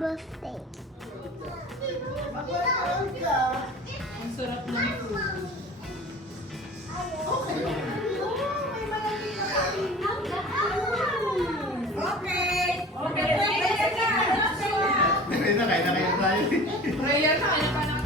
birthday. Ang sarap ng food. Okay. Kain na tayo. Prayer na, kaya pa na.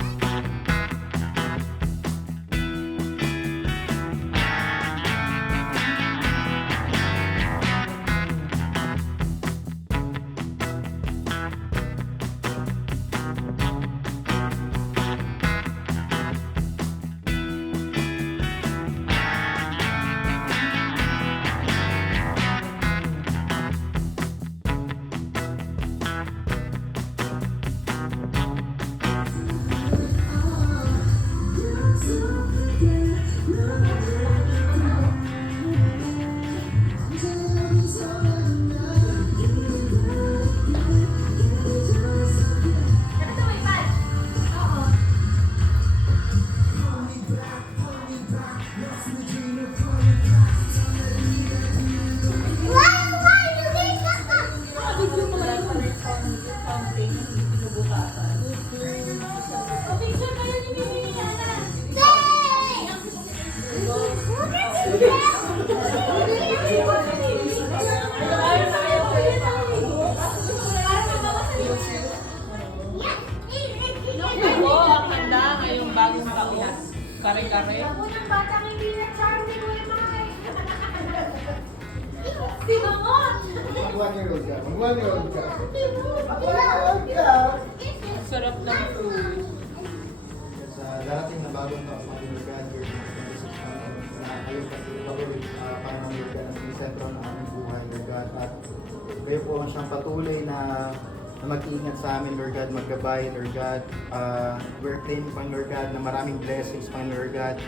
Kare-kare. Unang batang hindi na charming mo yung mga Sinungot! Mag-1-year-old ka. Mag-1-year-old ka. Mag-1-year-old ka! Ang sarap ng food. Sa darating na bagong taon, mag-Lord God, kayo patuloy para Lord God ang sentro ng aming buhay, Lord God. At kayo po ang siyang patuloy na mag-iingat sa amin, Lord God, maggabay, Lord God. We're praying, Lord God, na maraming blessings, Lord God.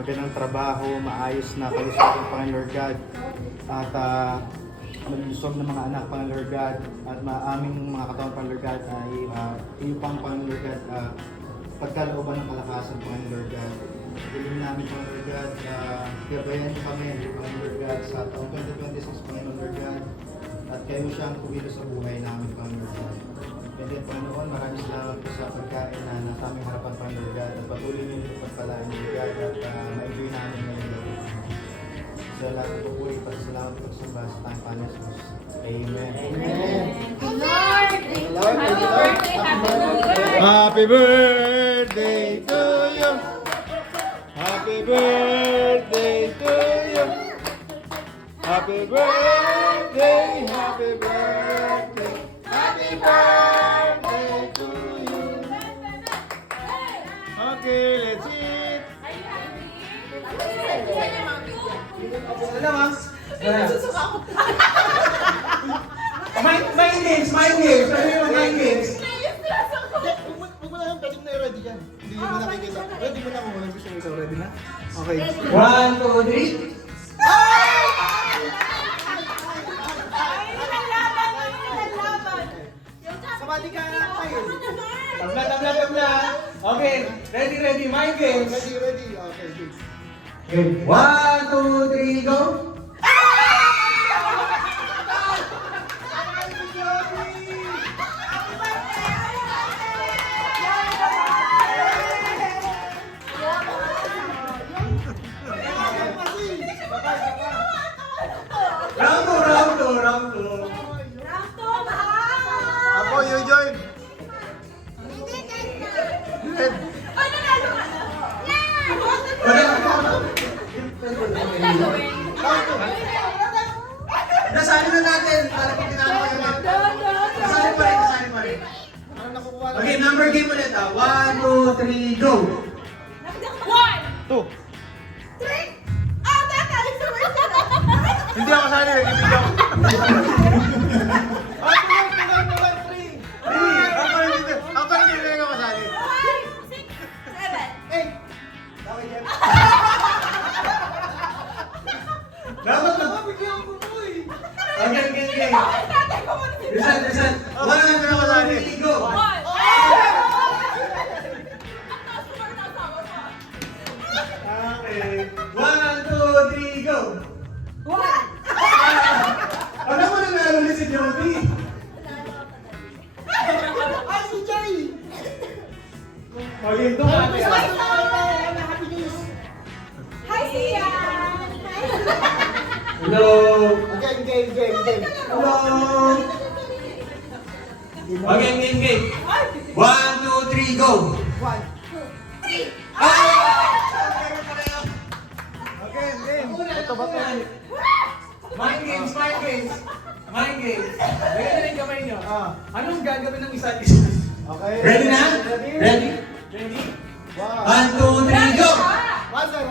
Magandang trabaho, maayos na kalusugan, Lord God. At malusog ng mga anak, Lord God. At aming mga katawan, Lord God, ay iyo pang, Lord God, pagkalooban ng kalakasan, Lord God. Dilim namin, Lord God, gabayan niyo kami, Lord God, sa taong 2026, Lord God. At kayo siyang kumilo sa buhay namin, Lord God. And then, Panginoon, maraming salamat po sa pagkain na nasa aming harapan, Lord God. At patuloy niyo yung pagpalaan, Lord God, at ma-enjoy namin ngayon, Lord God. Sa lahat ng pupuri, pasasalamat po sa basa tayong Panginoon. Amen. Amen. Lord! Happy birthday! Happy birthday! Happy birthday to you. Happy birthday to you. Happy birthday, happy birthday, happy birthday to you. Okay, let's eat. Ano, Max? Mind games, mind games. Ano yung mind games? Huwag mo na lang, pwede mo na i-ready yan. Hindi mo nakikita. Ready mo na kung walang gusto mo. Ready na? Okay. 1, 2, 3. Sabali ka na tayo. Tabla. Okay, ready. Mind games. Ready. Okay, good. Okay. 1, 2, 3, go. Round 2. Ako, you join. Red. Nasali na natin para pag tinama kayo ulit. Nasali pa rin. Parang nakukuha lang. Okay, number game ulit 1, 2, 3, go! 2. Hindi ako sali, nag-ibig ako. Ako hindi ako masali. Dapat na. Okay. Reset. 1, 2, 3, go! Okay. 1, 2, 3, go! Alam mo na naroon si Jody. Okay, doon ka. Happy news. Hi, Sian. Hello. Again, game. Hello. Okay, game. 1, 2, 3, go. 1, 3. game. Ito ba ito? Mind games. Mind games. Lagyan na rin kamay nyo. Anong gagawin ng isa't isa? Okay. Ready na? Ready? 1, 1, 2, 3, go! 1-0.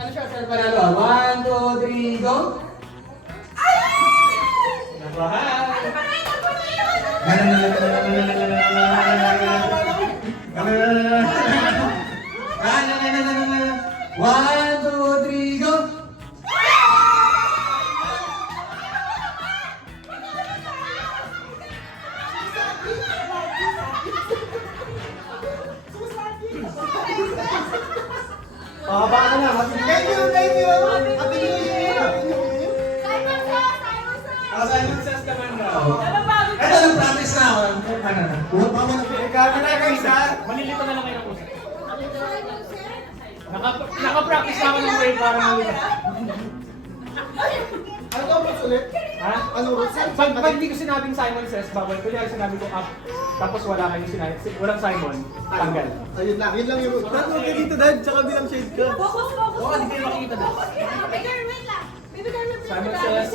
Ano siya, sir, panalo? 1, 2, 3, go! Nabahan! One, two, three, go! Baka na lang. Thank you. Happy New Year. Simon says ka man daw. Ano bago? Ito, nag-practice na ako. Ano na? Mama na pinagkama na guys ha. Malilito na lang kayo ng puso. Naka-practice na ako ng way para malilito. Ano daw ba ulit? Ha? Ano rules? Pag hindi ko sinabing Simon says, bawal. Kunyari sinabi ko up, tapos wala kayo sinabi, walang Simon, tanggal. Ayun lang yung rules. Dad, huwag ka dito, Dad. Tsaka bilang shade ka. Focus. Oo, hindi kayo makikita na. Baby girl, wait lang. Baby girl, wait lang. Simon says.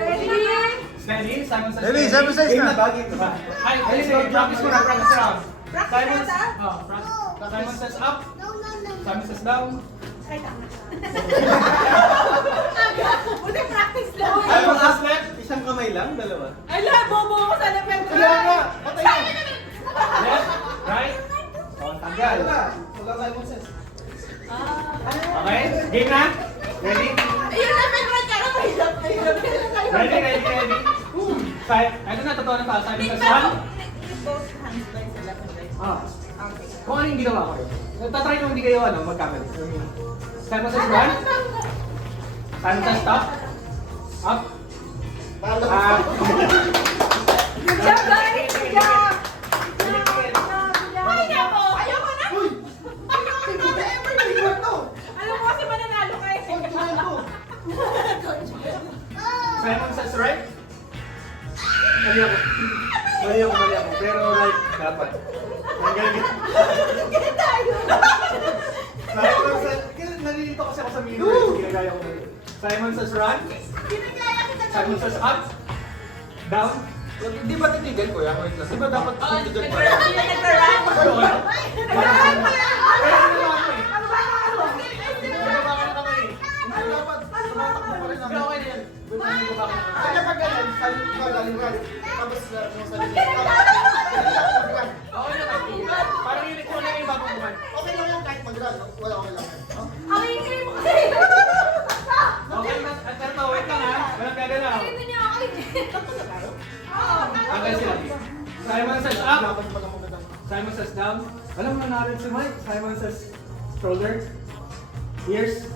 Ready? Steady, Simon says. Eli, Simon says na. Ay, sige, practice mo na, practice round. Practice round, ah? Oh, practice. Simon says up, Simon says down. Ay, tama. Buti practice lang. Ay, last left. Isang kamay lang, dalawa. Ay, bobo ko sana pero. Kaya nga. Patay na. Left, right. Oh, tanggal. Wala Simon says. Okay, game na? Ready? Ayun na, may right ka na. Ready? Ito na, totoo na pa. Simon says one. Both hands by sa left and right. Ah. Okay. Kung ano yung ginawa ko. Tatry ko hindi kayo magkamali. Simon says one. Simon says stop. Up. Talo. Good job, guys! Good job! Ay, ako! Ayoko na! Uy! Ayoko na! Ever na! Tingnan to. Alam mo kasi mananalo ka eh. Tingnan to. Simon says right. Mali ako. Pero right, dapat. Ang galing. Ganun tayo! Simon says, nalilito kasi ako sa mirror. Ginagaya ko. Simon says run. Ginagaya kita na. Simon says up. Down. Di ba titigan ko yan? Wait lang. Di ba dapat titigan ko? Hindi na nag-run. Ano ka? Nag-run pa yan! Pero ano naman ako eh. Ano ba ako? Bumaba ka na kamay. Dapat tumatakbo pa rin Pero ako. okay na yan. Bumaba ka na kamay. Kaya pag ganyan, sabi ko galing run. Tapos mo sabi Ba't ka nagtatanong? Okay na. Parang yung ikaw na yung bagong buwan. Okay lang yan kahit mag-run. Wala okay lang. Ang ingay mo kasi. Okay na. At pero wait lang ha. Walang gagalaw. Hindi niya ako Oo, Hanggang sila. Simon says up. Dapat pa lang magandang. Simon says down. Alam mo na rin si Mike. Simon says shoulder, ears,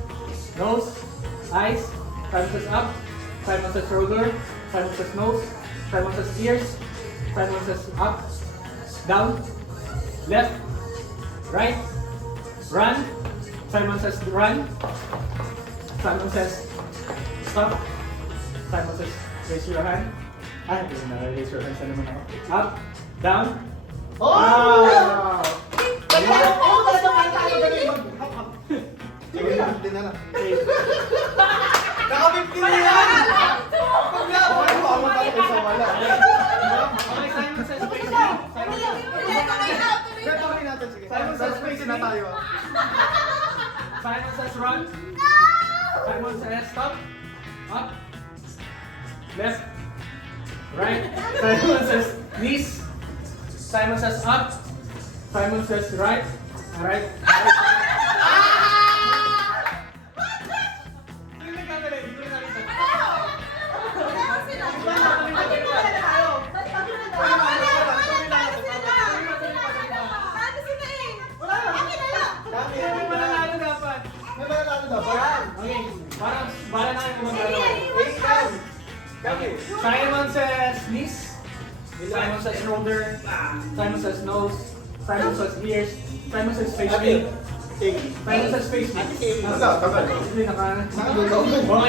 nose, eyes. Simon says up. Simon says shoulder. Simon says nose. Simon says ears. Simon says up, down, left, right, run. Simon says run. Simon says stop. Simon says raise your hand. Ay, hindi na raise your hands na naman ako. Up, down. Oh! Wow! Oo, talaga man tayo ganun. Hap-hap. Sige lang, hindi na lang. Okay. Naka-15 na yan! Okay, ako tayo sa wala. Okay, Simon says face down. Simon says Kaya kami natin, sige. Simon says Space na tayo. Simon says run. Simon says stop. Up. Left. Right. Simon says knees. Simon says up. Simon says right. Right. Sino nagkamali? Hindi ko rin nakita. Dami. Hindi mo nanalo dapat. May mananalo dapat. Okay. Para na kayo kung magkano. Kami. Simon says knees. Simon says shoulder. Simon says nose. Simon says ears. Simon says face me. Simon says face me. Hindi, naka- Okay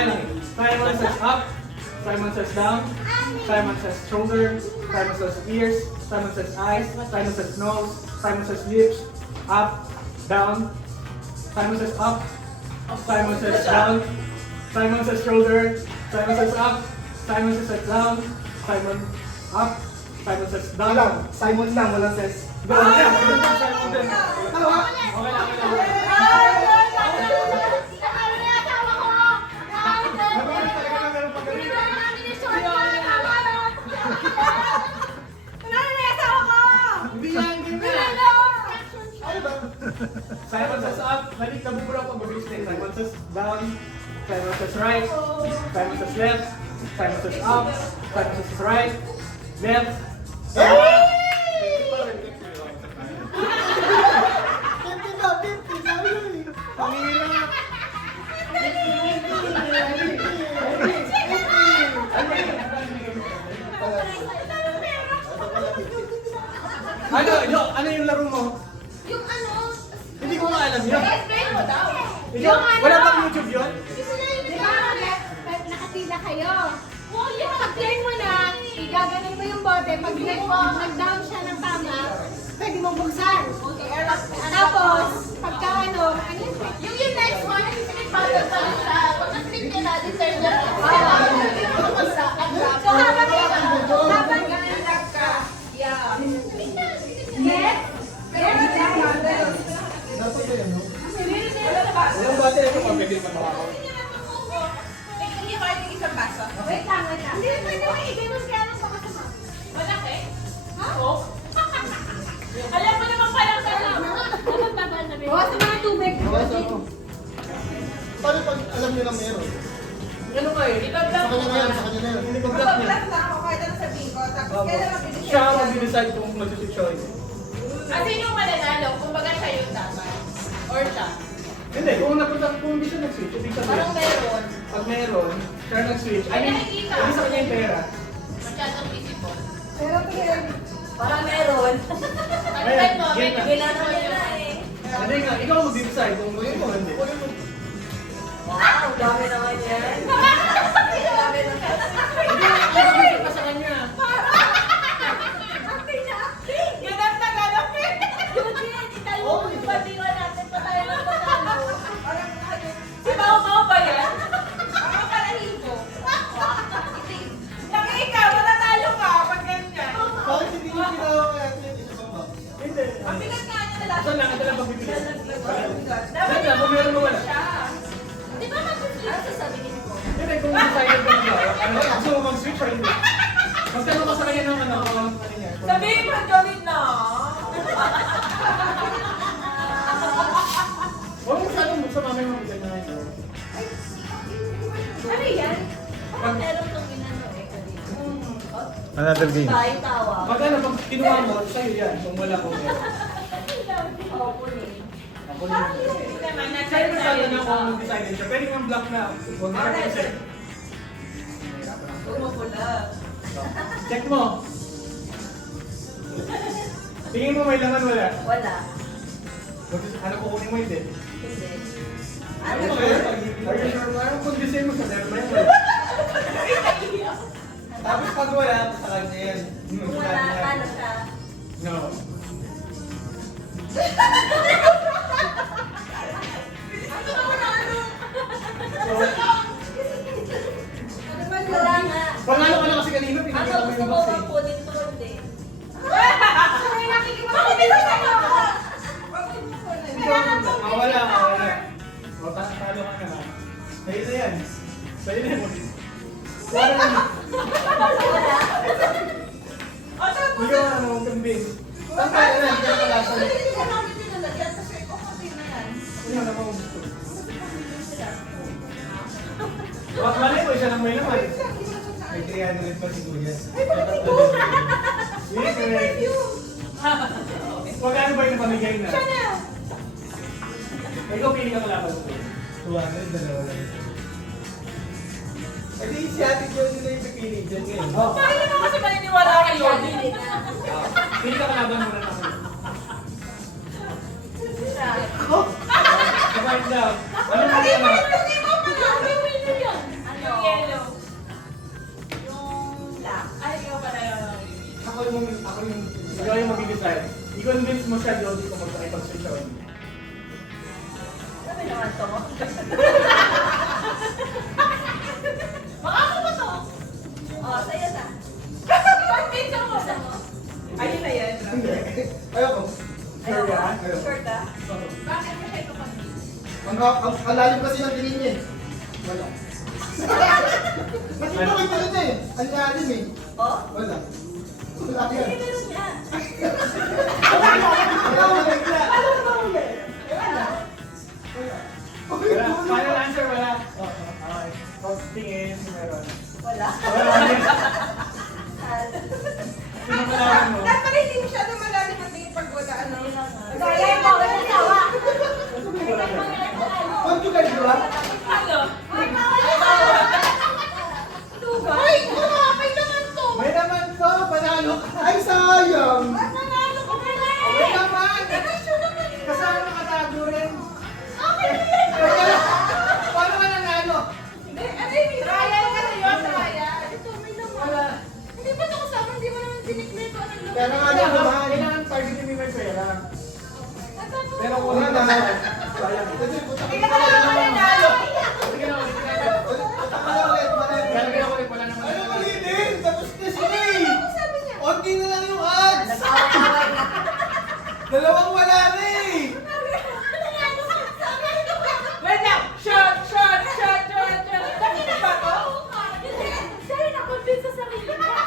lang. Simon says up. Simon says down. Simon says shoulder. Simon says ears. Simon says eyes. Simon says nose. Simon says lips. Up. Down. Simon says up. Simon says down. Simon says shoulder. Simon says up. Simon says down. Simon up. Simon says down. Simon lang, walang ses. Down. Simon din. Dalawa. Okay lang, okay lang. Nagulat talaga na meron pag ganun. Hindi yan, hindi yan. Ano ba? Simon says up, balik na bubura pag mabilis na. Simon says down, Simon says right, Simon says left, Simon says up, Simon says right, left. Pangirap. Ano yung laro mo? Yung ano, Hindi ko nga alam yun. explain mo daw. Ikaw, wala bang YouTube yun? Di ba, nakatila kayo. Oh, yung pag-turn mo na, igaganon mo yung bote. Pag nag-down siya ng tama, pwede mong buksan. Tapos, pagka ano yun? Yung next one, slip button pa rin siya. Pag na-slip ka na, di-turn na. So, habang ganun ka. Yeah. Yes? Dapat ba yan, no? Yung battery ko, pwede pa ako. Wait lang. Hindi, pwede mo i-ganon kaya lang baka sa malaki? Ha? Alam mo naman palang sa Bawas sa mga tubig. Bawas ako. Paano pag alam nyo lang meron? Ano nga eh? Sa kanya na yan, sa kanya na yan. Hindi ko block niya. Siya ang mag-decide kung mag-switch siya. Kasi yung mananalo, kumbaga siya yung dapat. Or siya. Hindi, kung hindi siya nag-switch, ibig Parang sabihin. meron. Pag meron, siya nag-switch. I mean, Nakikita. hindi sa kanya yung pera. Masyadong visible. Pero tingin. Parang meron. Pag-type mo, Ayan, medyo yan na. ginagawa niya na eh. Hindi nga, ikaw ang mag-decide kung gusto mo o hindi. Wow, dami naman yan. Dami naman. Hindi, mag-decide pa sa kanya. Ganap na ganap eh. Oo, ipatingan natin pa tayo ng panalo. Si Mau ba yan? Parang palahibo. Laki ikaw, matatalo ka pag ganyan. Bakit hindi nyo ginawa kaya yung isa pa ba? Hindi. Ang bigat nga niya na Saan lang, ito lang pagbibigay. Dapat Saan lang, kung meron mo wala. siya. Di ba mag-flip sa sabihin ko? Hindi, kung decided ka na ba, ano, gusto mo mag-switch or hindi? Magtanong ka sa kanya ng ano, kung ano niya. Sabihin mo, Johnny na. Huwag mo masyadong buksa, mamaya mabigyan na ngayon. Ano yan? Parang meron tong ginano eh kanina. Another game. Tayo tawa. Pag ano, pag kinuha mo, sa'yo yan, kung wala kung meron. Oo, punin. Ako yun. Hindi naman, Sa'yo na sana na kung decided siya. Pwede nga block na. Huwag mo siya kasi. Umapula. Check mo. Tingin mo may laman, wala. Wala. Ano kukunin mo, hindi? Hindi. Are you Ano? sure? Are you sure? Parang kung design mo sa meron ba yan, wala. Tapos pag wala, sa kanya yan. Kung wala, talo siya. No. Wala nga. Panalo ka na kasi kanina, Ano pinakita mo gusto yung mo box eh. bang kunin mo hindi? Bakit dito sa ako? Wala. O, talo ka na. Sa'yo na yan. Sa'yo na yan. Wala na. Wala. Ikaw ano, convince. Saan ka na? Hindi ka palasa. Ano na mo gusto? Wag malay mo, isa lang may naman. May 300 pa si Kuya. Yes, correct. Magkano ba yung napamigay na? Ikaw pili ka kalaban mo. 200, dalawa lang. Eh di si Ate Josie na yung pipili dyan ngayon. Oh. Bakit naman kasi maniniwala kay Johnny Ikaw yung mag-decide. I-convince mo siya, Jody, kung magpakipag-switch siya o hindi. Sabi naman to. Baka ako ba to? Oh, sa'yo na. Convince ako sa mo. Ayun na yan. Ayoko. Sure yan? Ayoko. Sure ka? Bakit mo siya ito-convince? Ang lalim kasi ng tingin niya eh. Wala. Nakita ko yung tingin niya eh. Ang lalim eh. Oh? Wala. Wala yan. Hindi meron niya. Wala mo nagla. Alam mo ulit. Wala. Wala. Final answer, wala. Okay. Pag tingin, meron. Wala. Wala. Sino malaman mo? Dapat pala hindi masyado malalim ang tingin pag wala ano. Gaya mo, wala tawa. Huwag yung guys, di ba? Ano? Ay, kumapay naman to. May naman to, panalo ka. Ay, sayang! Nanalo ko pa na May naman! Kasama katago rin. Paano ka nanalo? Trial ka na yun, trial. Ito, may naman. Wala. Hindi ba ito kasama? Hindi mo naman dineclare ko anong Kaya laman. nga niya kumahan. Kailangan target ni may pera. Pero Wala kung na. sayang. Kasi puta Hindi ka naman mananalo. Sige na, ulit na. Puta ka na ulit, manalo. Lalagyan ako ulit, wala naman. Ano ulitin? Tapos na siya eh! Sabi niya. Onti na lang yung ads! Dalawang wala na eh! Nanalo ka. Sabi niya. Wait lang. Shot, shot, shot, shot, shot. Bakit ba to? Hindi. Dahil na-convince sa sarili niya.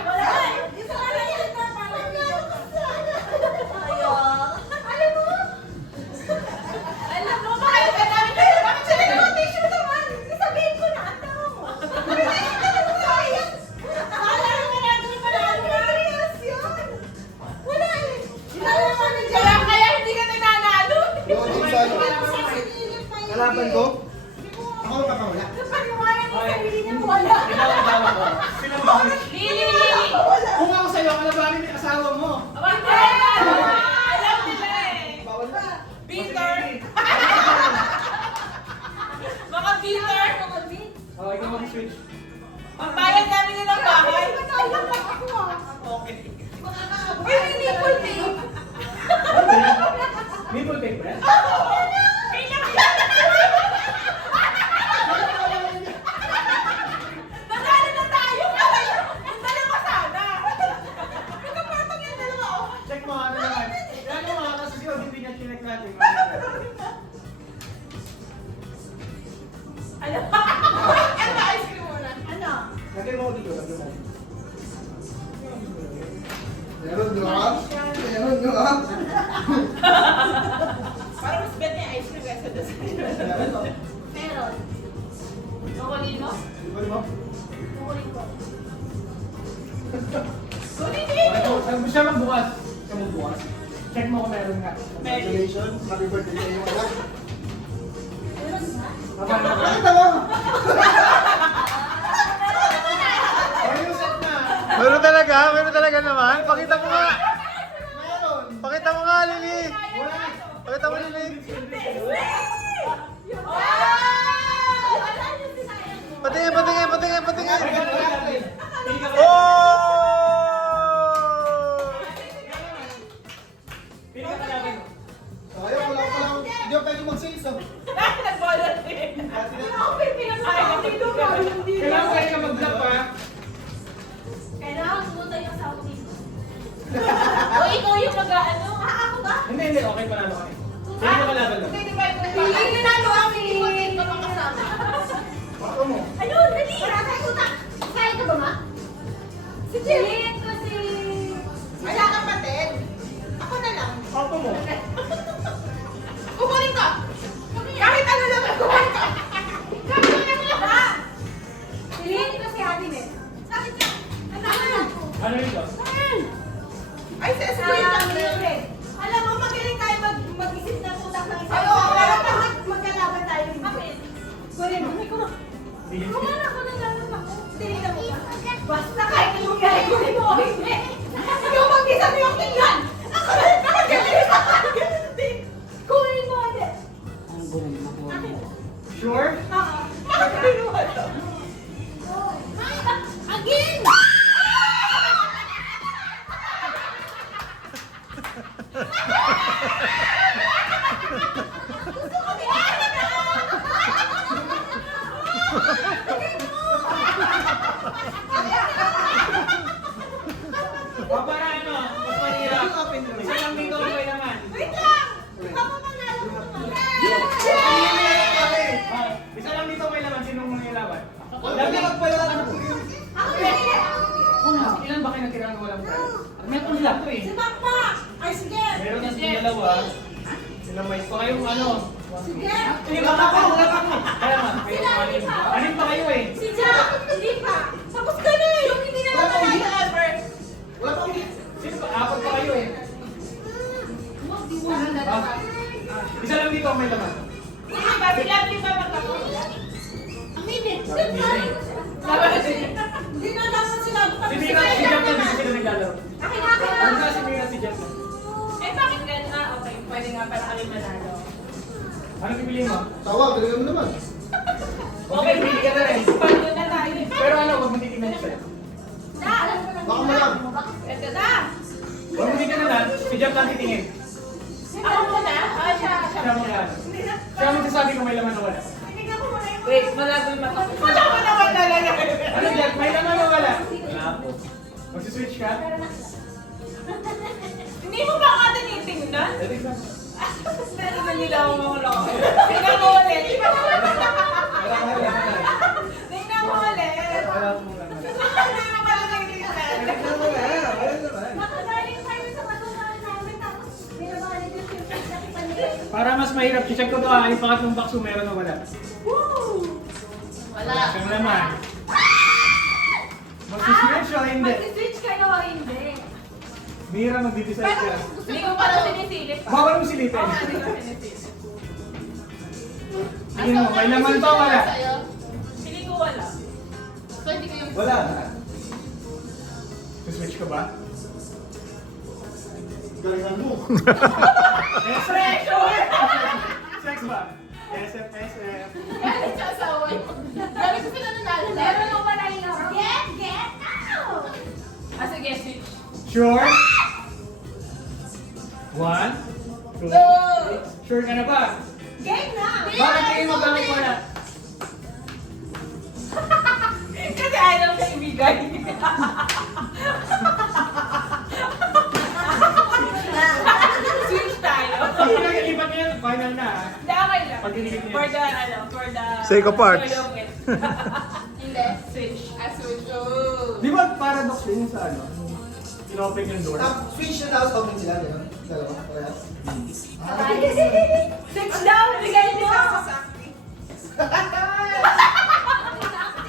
Wala. Isa ka lang yun na parang nanalo ka sana. Alam mo? Alam mo, bakit ka namin kayo? Bakit sila yung tissue naman? Sabihin ko na, ang tawa mo. Sayang. Wala naman natin panalo na. Serious yun. Wala eh. Nalaman na dyan. Kaya hindi ka nananalo. Yung sayang. Sasabihin pa yun. Kalaban ko? Ako ang kakawala. Paniwala niya sa sarili niya, wala. Ikaw ang tama ko. Sino ba? Lili, Lili. Kung ako sa'yo, kalabanin yung asawa mo. Alam nila eh. Bawal na. Peter. Mga Peter. Oh, ikaw mag-switch. Pagbayad namin nilang bahay. Sayang lang ako ah. Okay. Yung nipple tape. Nipple tape ba yan? Nanalo na tayo. Yung dalawa sana. Nagkapatang yung dalawa. Oh. Check mo, ano naman. Yan mo nga, kasi yun, hindi niya chinek natin. Ano? Ano ice cream muna? Ano? Lagyan mo ko dito, lagyan mo. Meron nyo ha? Meron nyo ha? Parang mas bet niya ice cream kaysa doon sa Meron o. Meron. Kukunin mo? Di ba? Kukunin ko. Kunin Sabi siya magbukas. Siya magbukas. Check mo kung meron nga. Congratulations. Happy birthday sa iyo anak. Meron nga? Paano ka? Pakita mo! Oh, yung set na. Meron talaga? Meron talaga naman? Pakita mo nga! Meron! Pakita mo nga, Lili! Wala. Pakita mo, Lili! Patingin, patingin, patingin, patingin! Oh! Pili ka kalaban mo. Sayang, wala ko lang. Hindi ako pwede mag-sales oh. Nag-volunteer. Kailangan kayo ka mag-vlog pa. Kailangan pumunta yung asawa dito. O ikaw yung mag-ano? Ako ba? Hindi, hindi. Okay, panalo kami. Pili ka kalaban mo. Hindi, di ba ito? Hindi nanalo ako ni Kutin ko pang kasama. Ako mo. Ano? Dali! Kaya ko na! Kaya ka ba ma? Si Jillian ko si... Wala kapatid. Ako na lang. Ako mo. Kukunin ka. Kahit ano lang, kukunin ka. Kukunin mo ba? Jillian ko si Ate Mel. Sabi niya, nanalo na ako. Ano ito? Ay, sa eskwela lang yun. Alam mo, magaling tayo mag-isip ng utak ng isa. Ay, oo, Pero oo. pag magkalaban tayo, hindi. Bakit? Kunin mo. Ko na. Sige. Kumana ko na lang ako. Tinignan mo ba? Basta kahit anong gaya, kunin mo o hindi. Ikaw mag-isa mo yung tingnan. Ako na nakagaling. Kunin mo ulit. Akin. Sure? Oo. Bakit kinuha to? Again! meron walang price. May tulak to eh. Si Makmak! Ay, sige! Meron na silang dalawa. Sila may pa kayong ano. Sige! Hindi ba ako? Kaya nga, kayo anim. Anim pa kayo eh. Si Jack! Hindi pa! Tapos ka na eh! Yung hindi na lang ever! Wala pa sino ba? Apat pa kayo eh. Huwag di mo na dalawa. Isa lang dito ang may laman. Hindi ba? Sila di ba magkakaroon? Ang minute! Hindi na dapat sila. Si Mira, si Jack na dito sila naglalaro. Akin na! Ano na si Mira, si Jack na. Eh, bakit ganun? Ah, okay. Pwede nga pala kami manalo. Ano pipiliin mo? Tawa, talaga mo naman. Okay, pili ka na rin. Pwede na tayo. Pero ano, huwag mo titignan siya. Da! Alam ko lang. Baka mo lang. Pwede na. Huwag mo titignan na, si Jack lang titingin. Ako muna? Ah, siya. Siya mo yan. Siya mo sasabi kung may laman o wala. Tinignan ko muna yung... Wait, malago yung mata. Wala ko naman talaga. Ano Jack, may laman o wala? Wala po. Magsiswitch ka? Hindi mo ba ako tinitingnan? Pwede ka. Pero nalila ako mga loko. Tingnan mo ulit. Wala mo laman. Tingnan mo ulit. Wala mo laman. Hindi mo pala nagtitingnan. Nakagaling tayo sa matutunan namin tapos binabalik yung siyempre sa panigay. Para mas mahirap, check ko to yung pangatlong box kung meron o wala. Woo! Wala. Siyang laman. Magsiswitch o hindi? Mag-switch kayo o hindi? Mira, magdi-decide Pero ka. gusto Hindi ko ko pala sinisilip. Bawal mo silipin. Oo, hindi ko sinisilip. Tingin mo, may laman to o wala? Pili ko wala. Pwede kayong... Wala. Switch ka ba? Galingan mo. Pressure! Sex ba? SF, SF. Galing sa asawa ko. Galing ko sila nanalo. Meron nung manahilo. Get out! Ah, sige, switch. Sure? 1, 2. Sure ka na ba? Game na! Bakit tingin mo bakit wala? Kasi ayaw na ibigay. Switch tayo. Pag pinag-iban niya, final na ah. Hindi, okay lang. Pag dinikit niya. For the, ano, for the... Sake of parts. joy of it. Hindi. Switch. Ah, switch. Oh. Di ba paradox din sa ano? In-open yung door. Switch na tapos open sila, gano'n? Dalawa, parehas. Switch daw, bigay mo.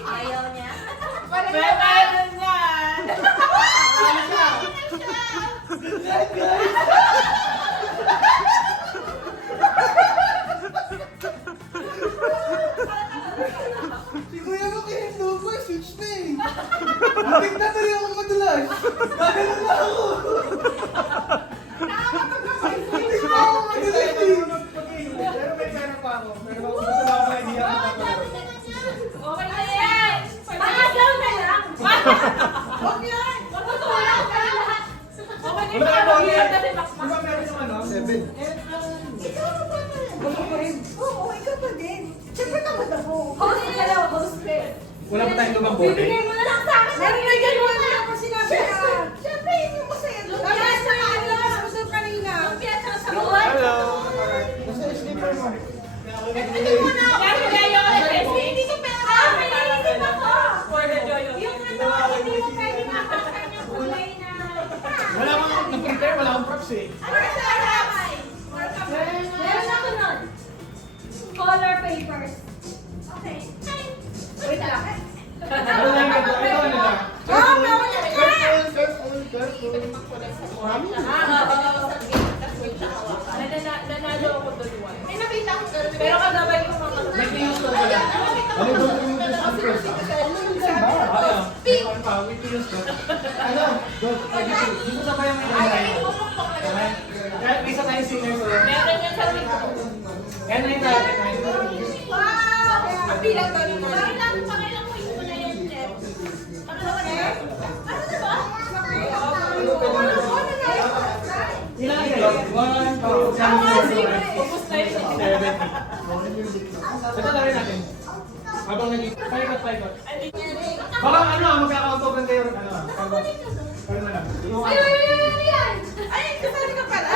Ayaw niya. May meron yan. Si Kuya mo kihindo ko, switch na eh. Tingnan tuloy ako madulas. Gagano na ako. Hindi pa ako madulas eh. Pero may pera pa ako. Pero gusto na ako may idea ako papalaro. Okay na yan. Pangasaw na lang. Huwag yan. Matutulog ka lahat. Okay na Wala ka yung ba? pag-iwan kasi Di ba meron yung ano? 7. Ikaw pa rin. Oo, ikaw pa din. Siyempre tamad ako. Host ka daw, host ka. Wala pa tayong lumang bote. Bibigay mo na lang sa akin. Narinig mo na ako sinabi ka. Siyempre, hindi mo masaya. Lumpia sa kanila. Gusto kanina. Lumpia sa sa Hello. Kasi sleeper mo. Hindi mo na ako. Kaya kaya ako na-testing. Hindi ko pera. May naisip ako. For the joy of Yung it. ano, hindi mo pwede makakan yung kulay na... Wala akong nag-prepare, wala akong props eh. Ano sa alamay? Meron ako nun. Color papers. Okay. Wait lang. Ano lang ito? Ito ano lang? Oh, nawala ka! Nanalo ako doon one. May nakita ko. Pero kadabay ko mga May tingin ko wala. Ano yung sleeper? Ano? Ano pa? May tingin ko. Ano? Go. Dito sa bayan may design. Kaya may isa tayong singer ko. Meron yan sa link. Kaya na yung natin. Wow! Kapilang ka naman. Pakilang mo yung kulay yan, Jeff. Ano naman eh? Ano na ba? Ilan kayo? 1, 2, 3, 4, 5, 6, 7, 8. Ubus na yun. 70. Ito na rin natin. Habang paikot. Baka ano, magkaka-autograph kayo. Ano, ano na lang. Ayan! Ay, kasali ka pala.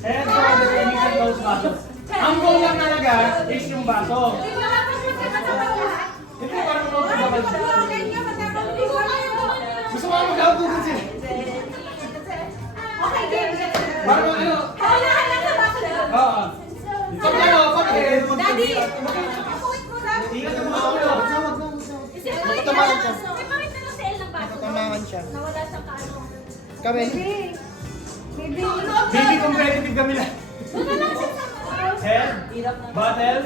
Kaya ito ang definition of those vasos. Ang goal lang talaga is yung baso. Hindi parang mga babal. Gusto mo baso. Eh, bakit na lang sa L ng baso? Natamaan siya. Nawala sa kaano. Kami. Baby. Baby competitive kami lang. Doon na lang siya sa Head, bottle.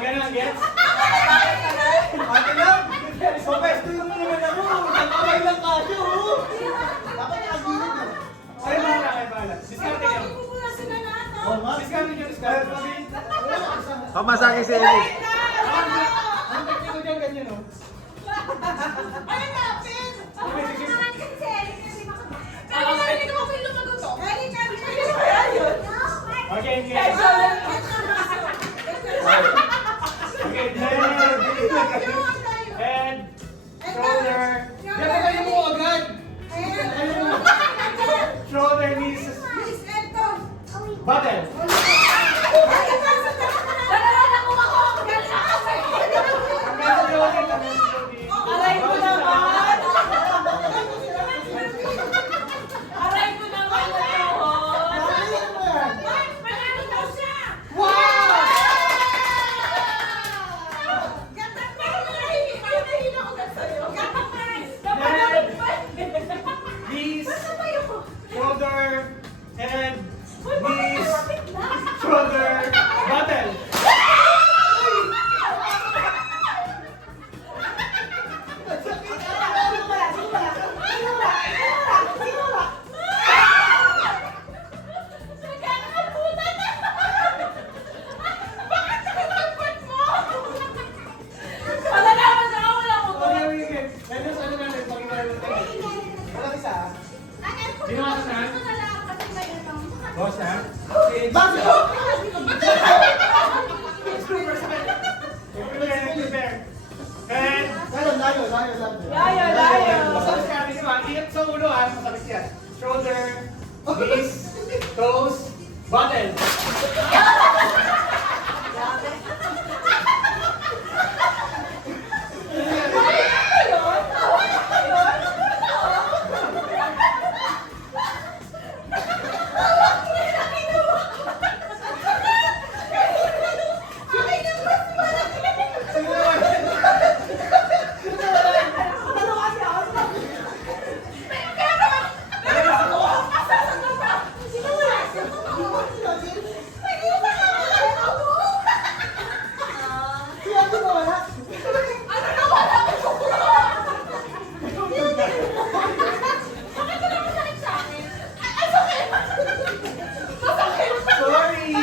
Ganun, gets? Ate lang! Papesto yung naman ako! Kamay lang kasi, oh! Dapat nakagilid eh. Ay, bahala. Discarte kayo. Pupulasin na lahat, oh. Oo nga. Discarte kayo, discarte. Pamasaki si Eli. Ang tekniko dyan, ganyan, oh. Ano napin? Okay, sige. Naman kasi si Eric kasi Pero narinig ko pa yung lumagot to. Eric, kaya yun. Okay, Head, okay. shoulder, head, shoulder, baso. Okay, head, shoulder. Yan, patayin mo agad. Shoulder, knees, bottle. Hanggang sa shoulder, hanggang sa shoulder. Aray ko naman! Aray ko naman na yun! Manalo daw siya! Gatak pa! Nahihila ko na sa'yo! Gatak pa! Napanood pa! Knees, Basta pa yun ko! shoulder, head, Uy, bakit knees, malapit lang? shoulder, bottle. Walang isa, ah. Boss, ha? Prepare. Head. Layo. Basta discarte nyo, ha? Ingat sa ulo, ha? Masakit yan. Shoulder, knees, toes, bottle. Sorry!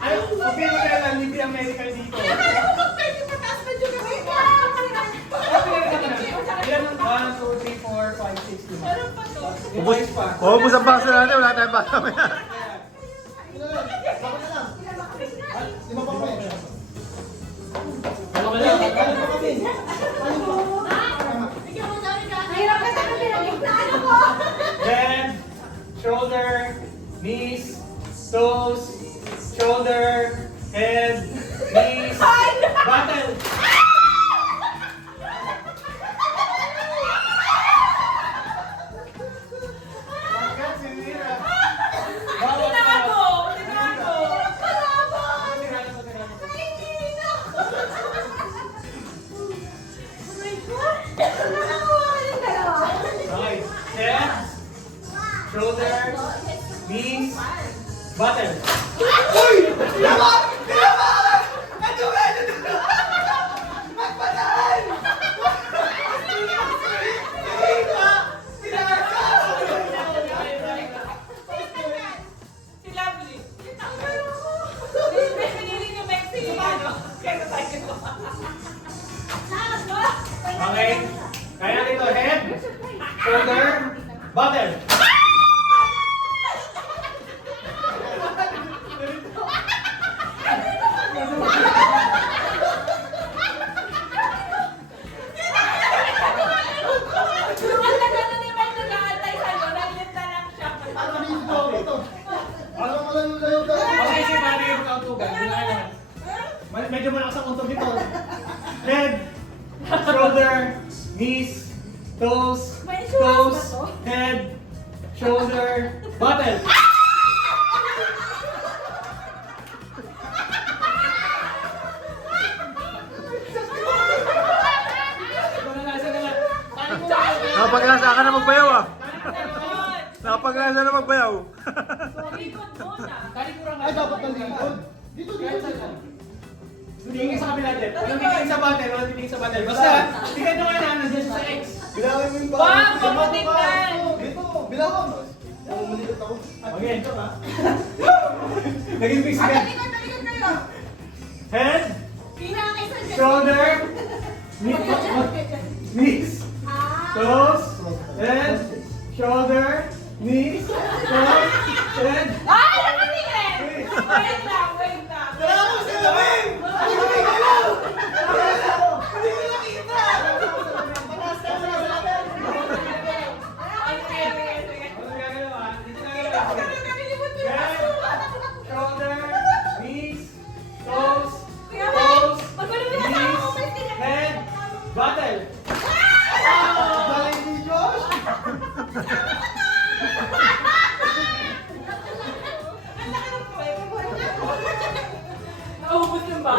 Ay, okay mo kaya lang, libre ang medical dito. Ilan ang 1, 2, 3, 4, 5, 6, 5. Ubus pa. Ubus ang baso natin, wala tayong baso. Bakit na lang? Lima pa kami. Dalawa lang. Lima pa kami. Head, shoulder, knees, toes, shoulder, head, knees, bottle. Hanggang sinira. Bawal na. Sinira mo, sinira mo. Okay. Head, shoulder, knees, bottle. Si Lovely. Pinili niyo Maxi. Ano? Kaya tayo. Okay. Kaya dito, head, shoulder, bottle. Ang tagal na ni Mike nag-aantay sa'yo. Naglit na lang siya. Ano ito? Ano ko lang yung layo ka? Okay, sige, para tingin ko ang tugan. Medyo malakas ang untog dito. Head, shoulder, knees, toes, May insurance toes, ba to? head, shoulder, bottle. Nakapaglasa ka na magbayaw ah. Nakapaglasa na magbayaw. Likod muna. Talikuran ka. Ay, dapat nalikod. Dito, dito, dito. Tingin sa kabila din. Walang titingin sa bottle, walang titingin sa bottle. Basta, tingnan nyo nga na, nandiyan siya sa X. Bilawin mo yung Wag, bago. papatingnan. Dito, bilawin mo. Ako malikot ako. Okay. Naging fix ka. Talikod kayo. Head, Pinakisa dyan. shoulder, knees, Ah. toes, head, shoulder, knees, toes, head. Ay, nakatingin! Wait lang, wait lang. Wala ako sa lamin! Hindi ko galaw! Hindi ko nakita! Ano gagalaw ah? Dito na galaw. Head, shoulder, knees, toes, knees, head, bottle. Galing ni Josh! Naubos yung ba?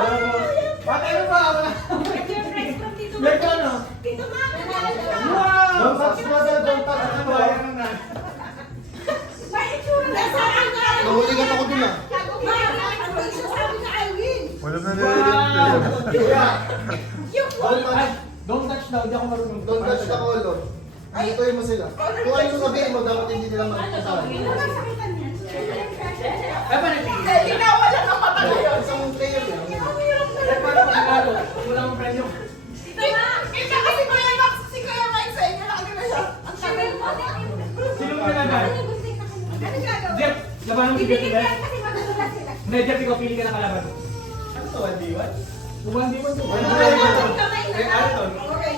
Bottle ano ba? Let go no? Tito Mami. Don't touch brother, don't touch Ano bro. ba? Yan na. May itsura na sa akin na Alwin. Nahuligan ako dun ah. May itsura sa akin na Alwin. Wala na Yung Don't touch, Don't touch daw, di ako marunong. don't touch the color. Ayutuin mo sila. Kung ano yung sabihin mo, dapat hindi nila magkasabi. Ano ba sakitan niya? Ay, pa nagtigil. Ginawa lang ang mata ko yun. Isang player lang. Ay, paano kung Tagalog? Wala akong premyo. Ito na. Ito kasi Kuya Max, si Kuya Mike sa inyo. Lagi na siya. Ang tagal mo. Sino mo nalagal? Ano gagawin? Jeff, labanan mo si Jeff. Bibigyan yan kasi magugulat sila. Hindi, Jeff, ikaw pili ka ng kalaban. Ano to, 1v1? 1v1 to. Kamay na lang. Okay.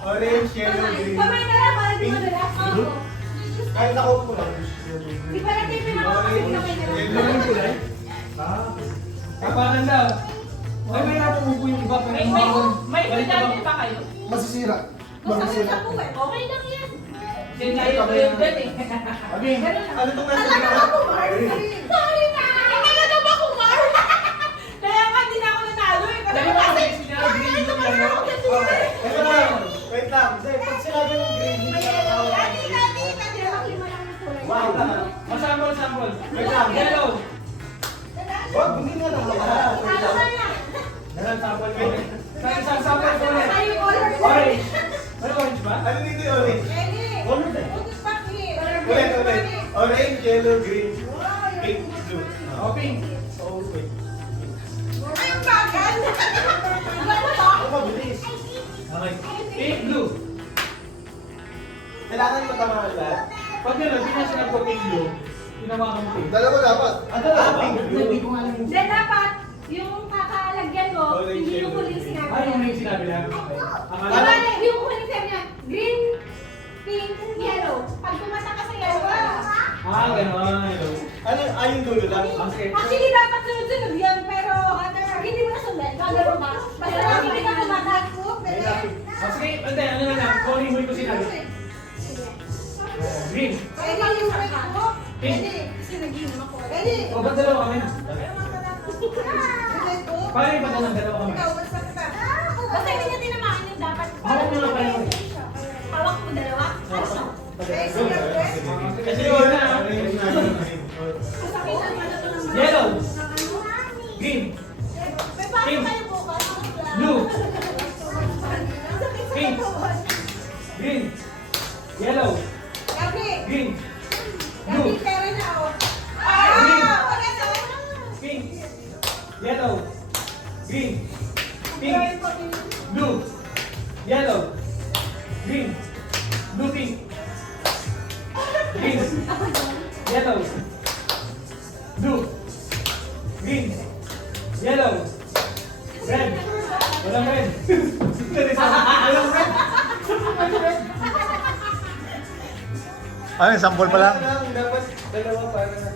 Orange, yellow, green. Kamay na lang para di madulas. Kahit ako po lang. Di ba natin pinakakamay kamay na lang? Ano yung kulay? Kapanan daw. Ay, may napupupo yung iba. May medalya pa kayo? Masisira. Masakit sa buwan. Okay lang yan. Medalya ko yun dyan eh. Okay. Ano itong nasa Talaga ba kumar? Sorry na! Talaga ba kumar? Kaya nga hindi na ako nanalo eh. Kasi Dali ba kasi sinara green yung ano? Ito na. Wait lang. Kasi pag sinabi mong green, hindi ka tawag. Wow. Sample, sample. Wait lang, yellow. Wag, hindi nga lang. Wait lang. Dalang sample, wait. Sa isang sample ko ulit. Orange. Orange. Ano orange ba? Ano dito yung orange? Orange eh. Ulit, ulit. Orange, yellow, green, pink, blue. Oh, pink. Oh, wait. Ayun bagal. Ako mabilis. Okay. Pink, blue. Kailangan mo tamaan lahat. Pag gano'n, di na siya nagpo-pink blue. Tinawakan mo pink. Dalawa dapat. Pink blue. Hindi ko nga alam yung... Then dapat, yung kakalagyan mo, Orange, hindi yung yellow, huling green. sinabi. Ay, yung may sinabi lang. Ang Diba, yung huling sinabi niya, green, pink, yellow. Pag tumata ka sa yellow, gano'n. Ano, yung dulo lang. actually dapat sunod-sunod yan, pero hindi mo nasundan. Gagano ba? Basta hindi ka tumata. Sige, hindi, ano na lang. Kung ano yung huli ko sinabi. Green. Pwede yung pwede ko. Pink. Kasi nag-inom ako. Pwede. O, ba't dalawa kami? Paano yung ba't ng dalawa kami? Basta hindi niya tinamaan yung dapat. Hawak mo lang kayo. Hawak mo dalawa? Ano? Kasi yun na. Kasakitan mo na ito ng mga... Yellow. Ano? Green. May bakit Pink. tayo bukas? Blue. Sakit sa Pink. katawan. Green. Yellow. Gabi. Green. Gabi, Blue. pera na ako. Green. Wala na. Pink. Yellow. Green. Pink. Blue. Yellow. Green. Blue, pink. Green. Yellow. Blue. Green. Yellow. Red. Walang red. Walang red. Ano yung sample pa lang? Dapat dalawa para na.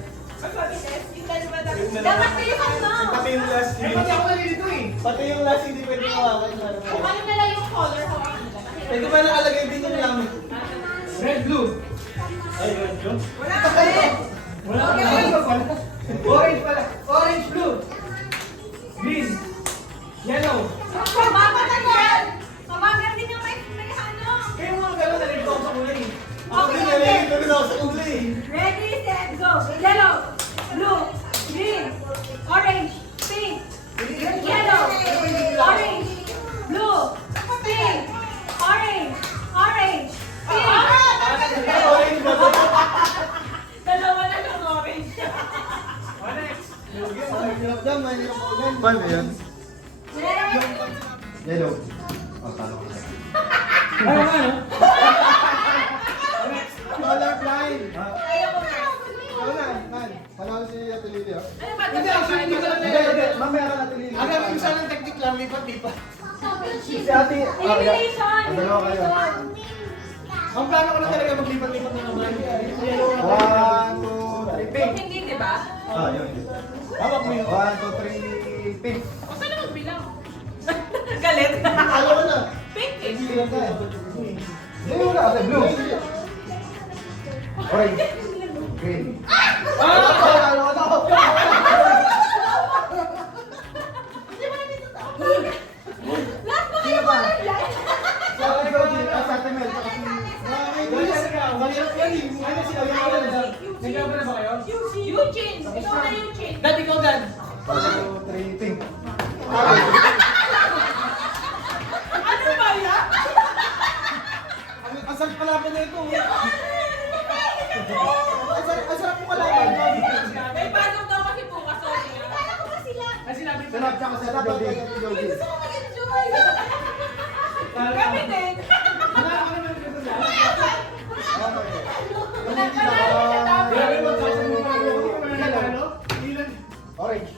Yung dalawa dapat. Yung dalawa. Dapat kayo ano? Pati yung last Eh, pati ako nalilito eh. Pati yung last hindi pwede hawakan. Kung ano na lang yung color, hawakan nila. Pwede ba nakalagay dito na lang? Red, blue. Ay, red yun. Wala pala. Orange pala. Orange, blue. Green. Yellow. Mama na yan! Mamagal din yung may ano. Kaya mga gano'n nalilito ako sa yellow. Oh, talo ko. Ano nga, no? Colorblind. Ayaw ko na. Ano na, man. Panalo si Ate Lily, ah. Ano ba? Hindi, actually, hindi ko lang Hindi, hindi. Mamaya ka natin Lily. Ang gagawin sana ng technique lang, lipat-lipat. Si ate. Elimination! Ang dalawa kayo. Ang plano ko na talaga maglipat-lipat na naman. Yellow na. 1, 2, 3, pink. Hindi, di ba? Ah, yun. Hawak mo yun. 1, 2, 3, pink. O, saan na magbilang? Galit. Ayaw ko na. Pink eh. Hindi lang tayo. Hindi, wala. Okay, blue. Orange. Green. Ano ko na? Lahat ba kayo colorblind? Sa akin, ikaw din. Sa atin, Mel. Saka si... Mahirap yan eh. Ano sila? Naglaban na ba kayo? Eugene. Ikaw na Eugene. Dad, ikaw dad. 1, 2, 3, pink. Ano ba yan? Ang sarap palaban na ito. Ang sarap mo kalaban. May pasok daw kasi bukas. Sorry. Kala ko ba sila? Kasi sinabi ko, Sarap siya kasi ate Jody. Ay, gusto ko mag-enjoy. Kami din. ano naman gusto niya? Okay. Grabe mo, sabi mo, hindi ko na nanalo. Ilan? Orange.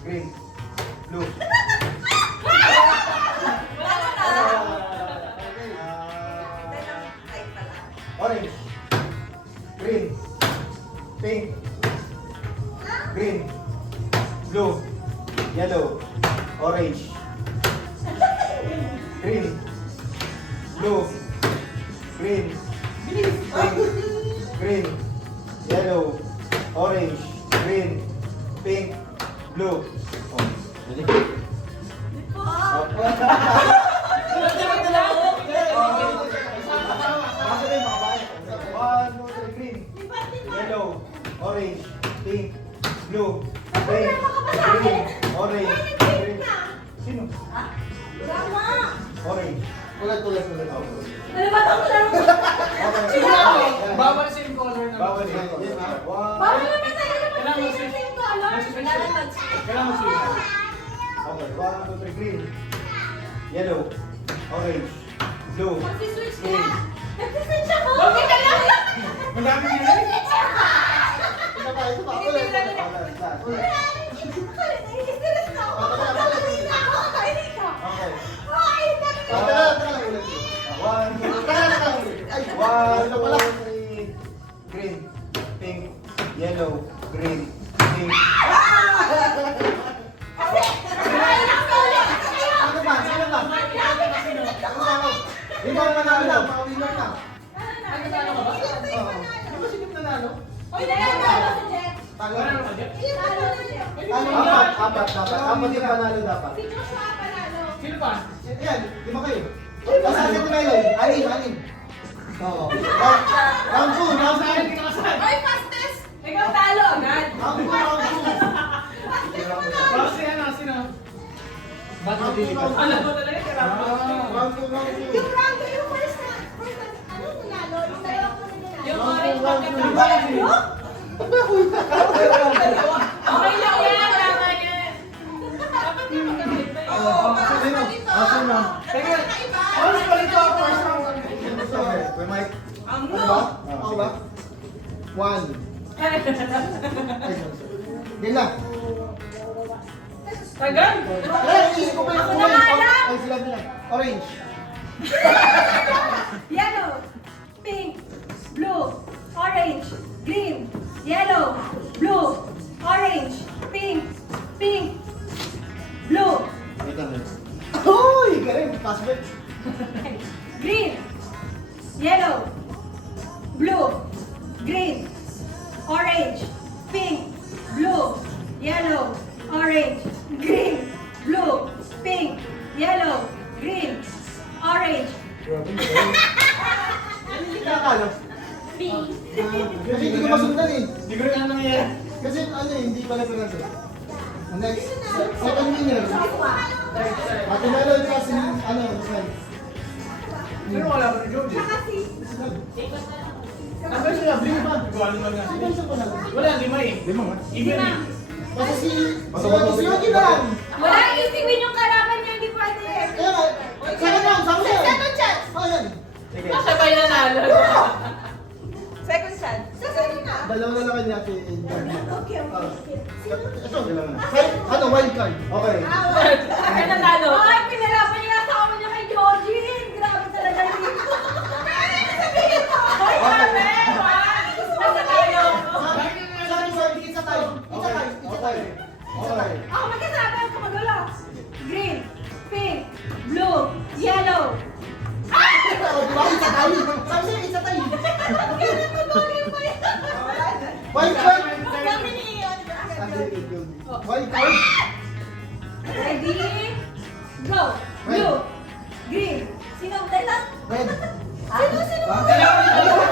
Green. Blue. Wala na. Okay. Orange. Green. Pink. Green. Blue. Yellow. Orange. Green. Blue. Green. Pink. Green. Yellow. Orange. Green. Pink. Blue. Oh. Basta rin mga bahay. 1, 2, 3, green. Yellow. Orange. Pink. Blue. Pink. Green. Orange. Green. Sino? Orange. Ulat. Ano ba ito? Okay. Bawal same color na. Bawal yan. Bawal naman tayo naman Kailangan sila mag-switch. same color. Kailangan mag-switch. Okay. 1, 2, 3, green. Yellow. Orange. Blue. Mag-switch ka. Green. Nag-switch ako. Okay ka lang. Madami nila. Ito pa. Hindi Ulat. lang. Nainis na ako. Nainis na ako. Nainis ka. Okay. Ay, Tara ulit. 1, 2, Ay, 1, 2, 3, green, pink, yellow, green, pink. Ano ba? Sino ba? Ikaw ang nanalo. Mga winner na. Ano ka ba? Di ba sinip nanalo? Oy, nanalo si Jeff. Talo. Wala naman dyan. Nanalo si Jeff. Apat yung panalo dapat. Si Joshua panalo. Sino pa? Yan, lima kayo. Basta si Tumelo. Anim. Oo. Round 2, round Saan? Hindi ka kasal. Oy, fastest. Ikaw talo agad. 2. Round 2. Basta yan, sino? Ba't mo dilipat? Alam mo talaga, karap mo. Round 2. Yung round ko, yung first na, ano nanalo? Yung dalawa ko na nanalo. Yung orange pagkatapos. Ano? Okay lang yan. Tama yan. Dapat yung magkakait ba yun? Oo, Sino? Sino? Teka, ano pa ito? First round. Okay, may mic. Ang Ano no. ba? Ako ba? 1. Gila. Tagal. Isip ko pa yung Ako na nga alam. Ay, sila nila. Orange. Yellow, pink, blue, orange, green, yellow, blue, orange, pink, blue, Wait lang. Uy! Galing. Password. green, yellow, blue, green, orange, pink, blue, yellow, orange, green, blue, pink, yellow, green, orange, Hindi ka akala. Kasi hindi ko masundan eh. Hindi ko rin alam nangyayari. Kasi ano eh, hindi pala pinansin. Next, second winner. Ate Melo, kasi ano, slide. Sino wala mo ni Jody? Ano sila? Lima. Ikaw ano nga. Sino siya pa natin? Wala, lima eh. Lima nga. Even eh. Kasi si Yogi na lang. wala isipin yung kalaban niya, hindi pwede. Kaya nga, Ito, ano, wild card. Okay. Kaya natalo. Ay, pinalaban niya sa amin niya kay Georgie. Grabe talaga yun. Ay, grabe! Nasa tayo. Sorry, isa tayo. Okay. Ako magkasama ko magulo. Green, pink, blue, yellow. Isa tayo. Sabi sa'yo, isa tayo. Ganun mo tuloy pa yan. Wild card. Kami ni Wild card. Ready? Go! Blue, green. Sino ang tala? Red. Sino?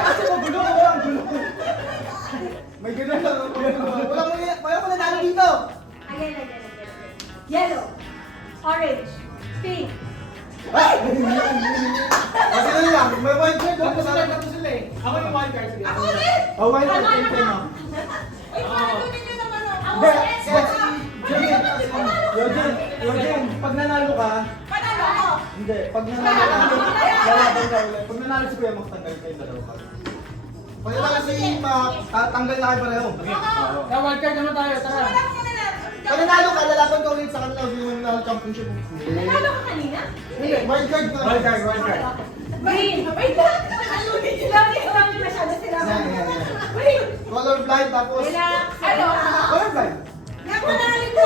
Kasi magulo ko lang, gulo. May gano'n lang. Wala ko nanalo dito. Again. Yellow, orange, pink. Ay! Kasi na lang, may wild card. Tapos sila eh. Ako yung wild card. Sige. Ako ulit! Oh, wild card. Ano, Siyempre, ano? ma'am. Ay, paano ninyo naman Ako Hindi, ulit! Eugene, pag nanalo ka, Panalo ako. hindi, pag nanalo ka, lalaban ka ulit. Pag nanalo si Kuya, magtanggal kayo dalawa ka. Pag nanalo si Mac, tanggal na kayo pareho. Kaya wild card naman tayo. Tara. Wala ko na Pag nanalo ka, lalaban ka ulit sa kanila, hindi mo nanalo championship. Nanalo ka kanina? Hindi, wild card ka. Wild card. Green. Wait lang. Lagi masyado sila. Yan. Wait. Color blind, tapos... Relax. Ano? Color blind. Nakunali ko.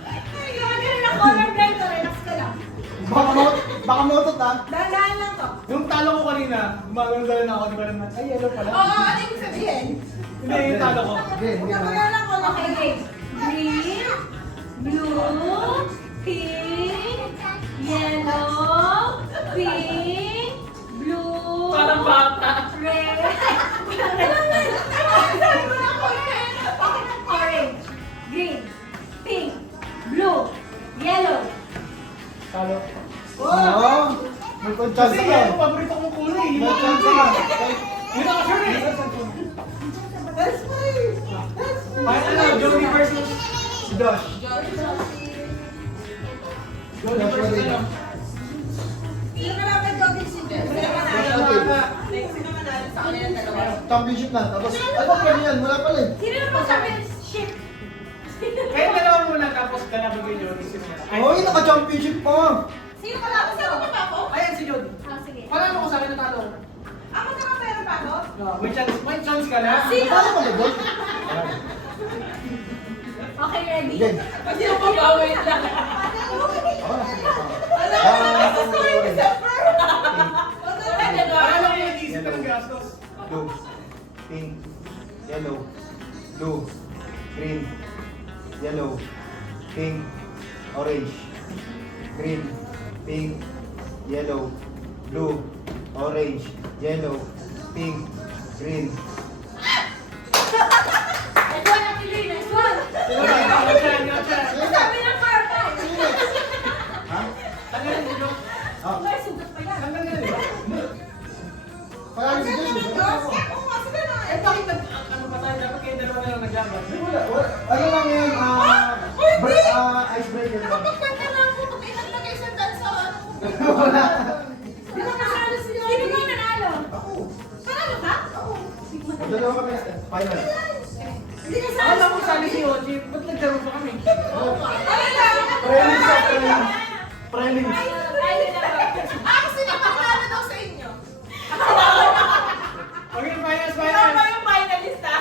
Ay, gagawin na color blind ko. Relax ka lang. Baka motot ha. Dahan lang to. Yung talo ko kanina, gumagano na ako. Di ba naman? Ay, yellow pala. Oo, ano yung sabihin? Hindi, yung talo ko. Wala lang ko. Okay, okay. Green, blue, pink, yellow, pink, blue, Parang bata. red. Orange, green, pink, blue, yellow. Talo. Oo. May chance Kasi ka. yan, paborito kong kulay. May chance ka. Yun ako sure eh. That's fine. Ay, ano, Jody versus si Josh. Jody versus ano. Sino na lang nag-jogging si Jess? Sino manalo? Sino manalo sa kanilang dalawa? Championship na. Tapos, ano pa yan? Wala pala eh. Sino naman sabi? Shit. Kaya dalawa muna, tapos kalaban kay Jody. Sino na? Ay, Oy, naka-championship pa. Sino pala? Sino pa ba ako? ayan si Jody. Ah, sige. Panalo ko sa akin natalo. Ako na meron pa ako? May chance ka na. Paano pa ba? Okay, ready? Again. Kasi yung pag-away lang. Panalo ko yung isip ng gastos. Blue, pink, yellow, blue, green, yellow, pink, orange, green, pink, yellow, blue, orange, yellow, pink, green. Nice one, Achille. Nice one. Sabi ng purple. Ha? Tanggalin si Josh. Ah, May sugat pa yan. Tanggalin niyo. parang si Josh. Eh, bakit ano pa tayo? Dapat kayo dalawa na lang naglaban. Ano lang yan? Icebreaker lang. Wala. Di ba nanalo si Lord? Sino ba nanalo? Ako. Panalo ka? Dalawa kami sa final. Hindi ka sa Alam mo sali si Ochi, ba't naglaro pa kami? Prelims sa prelims. Prelims. Okay, finals, Sino finals. ba yung finalist ah?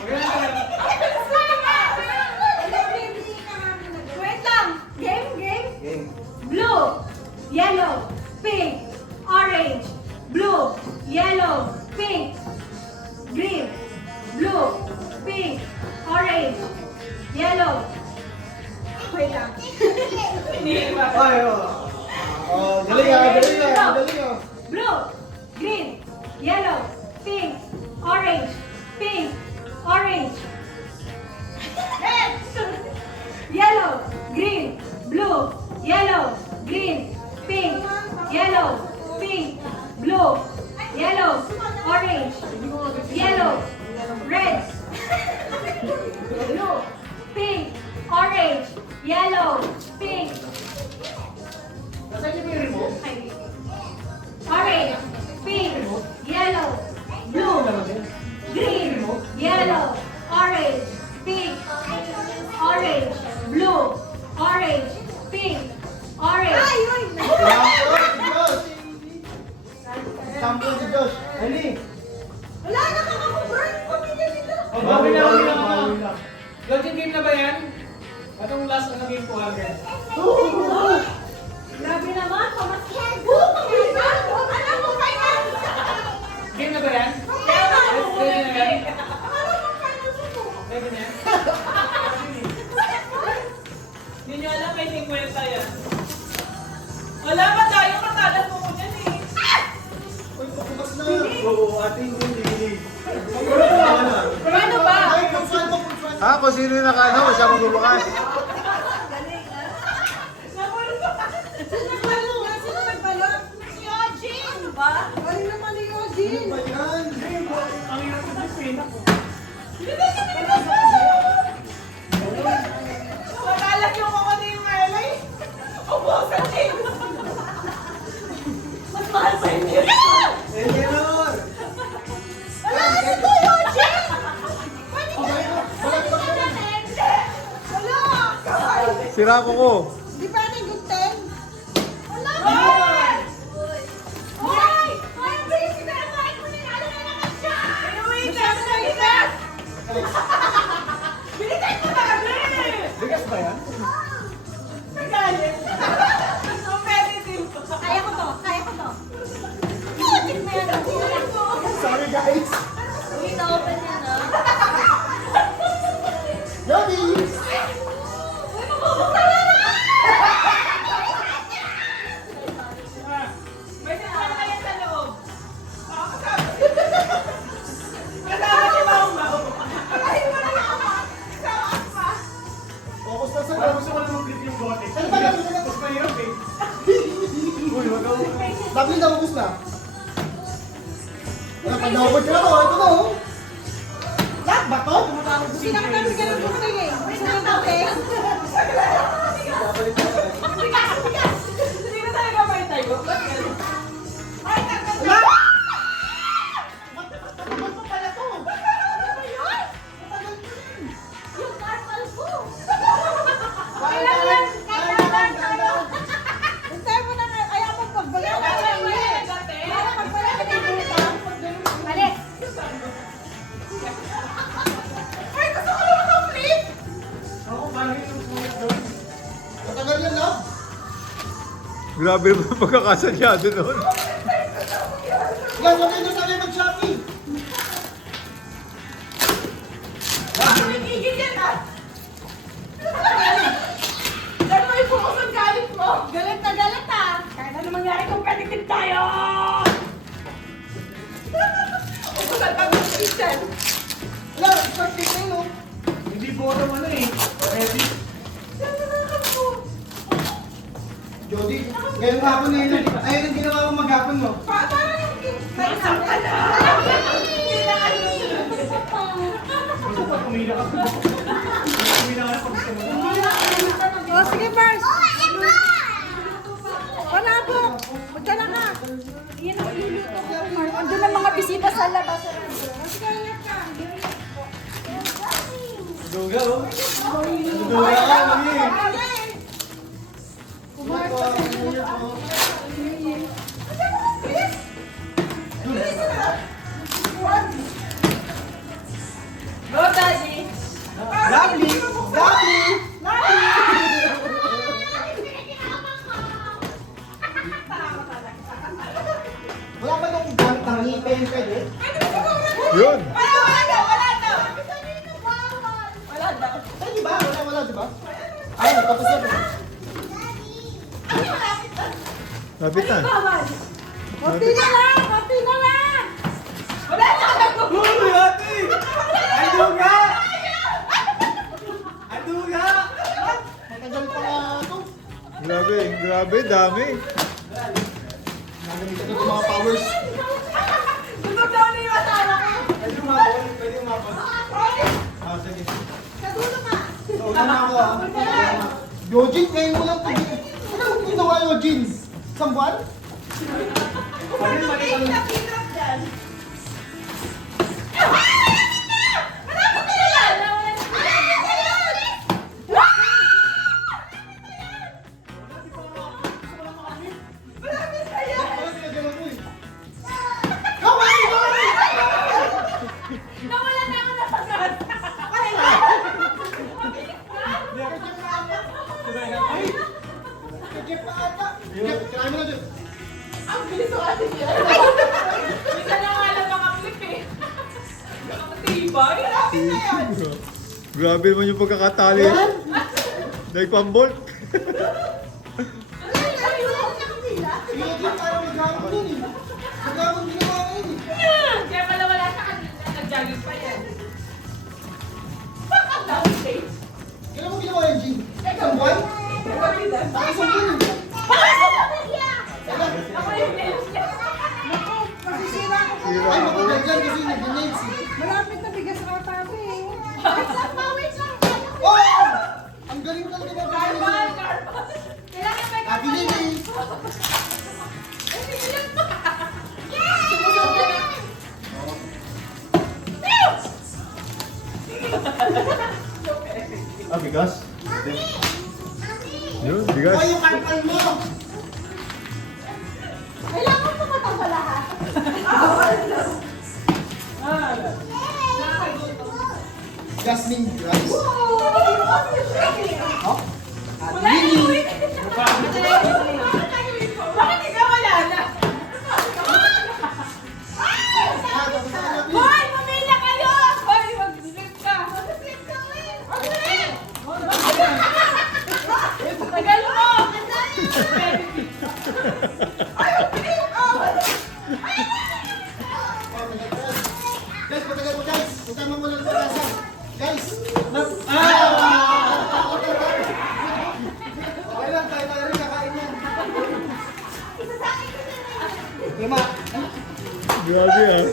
Okay na sir. Wait lang. Game. Game. Blue, yellow, pink, orange, blue, yellow, pink, green, blue, pink, orange, yellow. Wait lang. Ay, galing ah. Blue, green, yellow, pink, orange, red, yellow, green, blue, yellow, green, pink, yellow, pink, blue, yellow, orange, yellow, red, blue, pink, orange, yellow, pink, Nasaan niyo yung remote? orange, pink, yellow, blue, green, yellow, orange, Orange. Pink. Orange. Ay, yun! Sample si Josh. Ali. Wala na kakakuburn. Pamilya nila. Oh, bawi na. Bawi na. Logic game na ba yan? Atong last ano game po agad? Grabe naman. Pamaskyan. Pamaskyan. Alam mo, final. Game na ba yan? Ready na yan? Ready na yan? Hindi nyo alam, may 50 yan. Wala ba tayo matalas mo ko dyan eh. Uy, pakumas na. Oo, ating hindi. Paano ba? Ay, pag-front mo, pag-front. Ah, kung sino yung nakaano, siya magbubukas. Sino nagbalot? Si Eugene. Ba? Ay naman ni Eugene. Ano ba yan? Ang hirap ko sa screen ako. Matalas yung ako na yung LA. Ubusan din. Mas mahal pa yun yun. Eleanor! Wala na to, Eugene. Wala. Sira ko ko. Di ba natin good 10? Wala. Hoy! Hoy! Hoy, ang bilis na ang mic mo. Ninalo na naman siya. Wait, bigas! Bilisan mo na kami! Bigas ba yan? Nagalit. Competitive. Kaya ko to. Kaya ko to. Putik na yan. Sorry guys! Uy, na-open yan ah. Yodi! Uy, mabubuksan na na! May sasama na yan sa loob. Ako kasama. Kasama si Mau Mau. Ay, wala na ako. Kasama ako pa. Focus na sa Parang gusto ko na mag-flip yung bote. Ano ba gagawin na? Mas mahirap eh. Uy, wag ako. Lovely na, focus na. Wala, pag naubod ka na to, ito na oh. Lahat ba to? Gusto na kami ka ng bukting eh. Gusto na bukting. Babalik na tayo. Bigas, bigas. Hindi na talaga may tayo. Ba't ganun? Ay, tagal na. Wala! Ano pa pala to? Ano ba yun? Yung normal ko. Kailangan! Hintay mo na nga. Ayaw mo pagbalik. Wala na yung may gate. Para pagbalik ka ng butang. Alis. Ay, gusto ko naman complete. Ako, paano yung sumunod doon? Matagal yan, love. Grabe naman ang pagkakasadyado nun. Guys, okay na sabi mag-shopping. Bakit may gigil yan ah? Diyan mo i-focus ang galit mo. Galit na galit ah. Kaya na mangyari competitive tayo! Ubusan pa ng kitchen. Wala, start kick na yun, oh. Hindi bottom ano eh. Ready? Jody, ngayong hapon na yun. Ayun ang ginawa mo maghapon mo. Parang yung nasang ka na! Gusto ko pumila ka. Pumila ka na pag gusto mo. O, sige, first. Panabok. Magdala ka. Yan ang iluluto ko. Andun ang mga bisita sa labas. Sige, ingat ka. Duga, oh. Duga ka, mali. Go, Daddy! Lovely! Lovely! Wala ba nung gamit ng ngipin, pwede? Yun. Wala daw! Wala daw! Wala daw. Ay, di ba? Wala, di ba? Ay, tapos na. Lapit na. Konti na lang. Konti na lang. Wala daw! Uy, ate! Ay, duga! Ay, duga! Matagal pa nga ito. Grabe, grabe, dami. Nagamitan ko itong mga powers. Gusto daw na yung asawa ko. Pwede umabot? Pwede umabot? Ah, sige. Sa dulo ka. Una na ako, ah. Eugene, ngayon mo lang ito. Ano mo ginawa, Eugene? Isang buwan? Pwede mali ka lang. Pinap dyan. Kinain mo na dyan. Ang bilis ko kasi niya. Minsan lang nga lang makaklip eh. Nakatibay. Grabe na yan. Grabe naman yung pagkakatali. Nagpambolt. Sige, Jim, parang may gamit yun eh. May gamit ginawa ko yun eh. Kaya pala wala sa kanila. Nag-jogging pa yan. Ang dami face. Kailan mo ginawa yun, Jim? Isang buwan? Ang isang buwan eh. Ako yung nails niya. Masisira ko pa. Ay, matagal dyan kasi nag-nails eh. Malapit na bigas ang tabi eh. Oh! Ang galing talaga na Carbon, carbon. Kailangan may Happy Lily! Ah, bigas? Yun, bigas. Ay, yung kalkal mo! Kailangan mo matanggal lahat. Jasmine Grass. Oh? Wala na uwi. Bakit ikaw wala na? Hoy, pamilya kayo! Hoy, mag-flip ka. Mag-flip ka, Will. Mag-flip! Tagal mo! Guys, patagal mo guys! Utama mo lang sa kasa. Guys! Okay lang, tayo rin kakain yan. Lima. Grabe ah.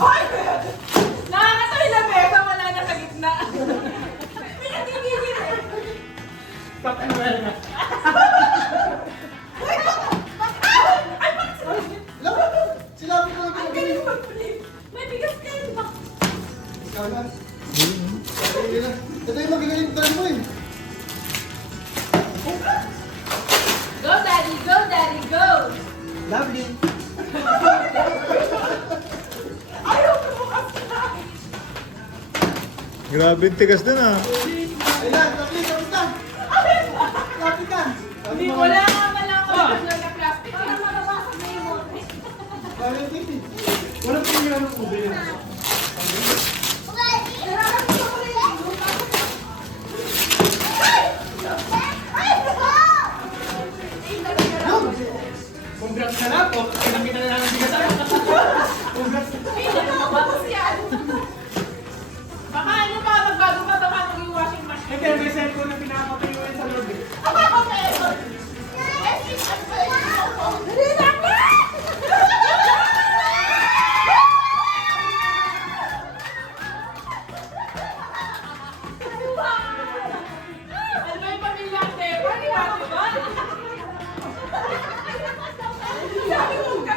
Hoy! Nakakatawa lang besa, wala na sa gitna. Pinatigigil eh. Alam mo, sinabi ko lang Ang kung galing mag-flip. May bigas kayo ba? ikaw lang. Ito yung magagaling plan mo eh. Go, daddy, go, daddy, go! Lovely. Ayaw ko bukas na. Grabe yung tigas dun ah. Ayan, lovely, kamusta? Lovely ka. Hindi, wala nga pala ako na plastic. Para mababasag na yung bote. Valentin. Walang pinigyan ng ube yan. Nararamdaman ko rin yung lupa. Congrats na lang po. Pinakita na lang ang bigasan. Congrats. Tapos yan. Baka ano pa, magbago pa ito yung washing machine. Hindi, may cellphone na pinapatayo yan sa loob eh. Dali lang na! Ano ba yung pamilya ang Tepar? Di ba? Diba? Sabi ko ka.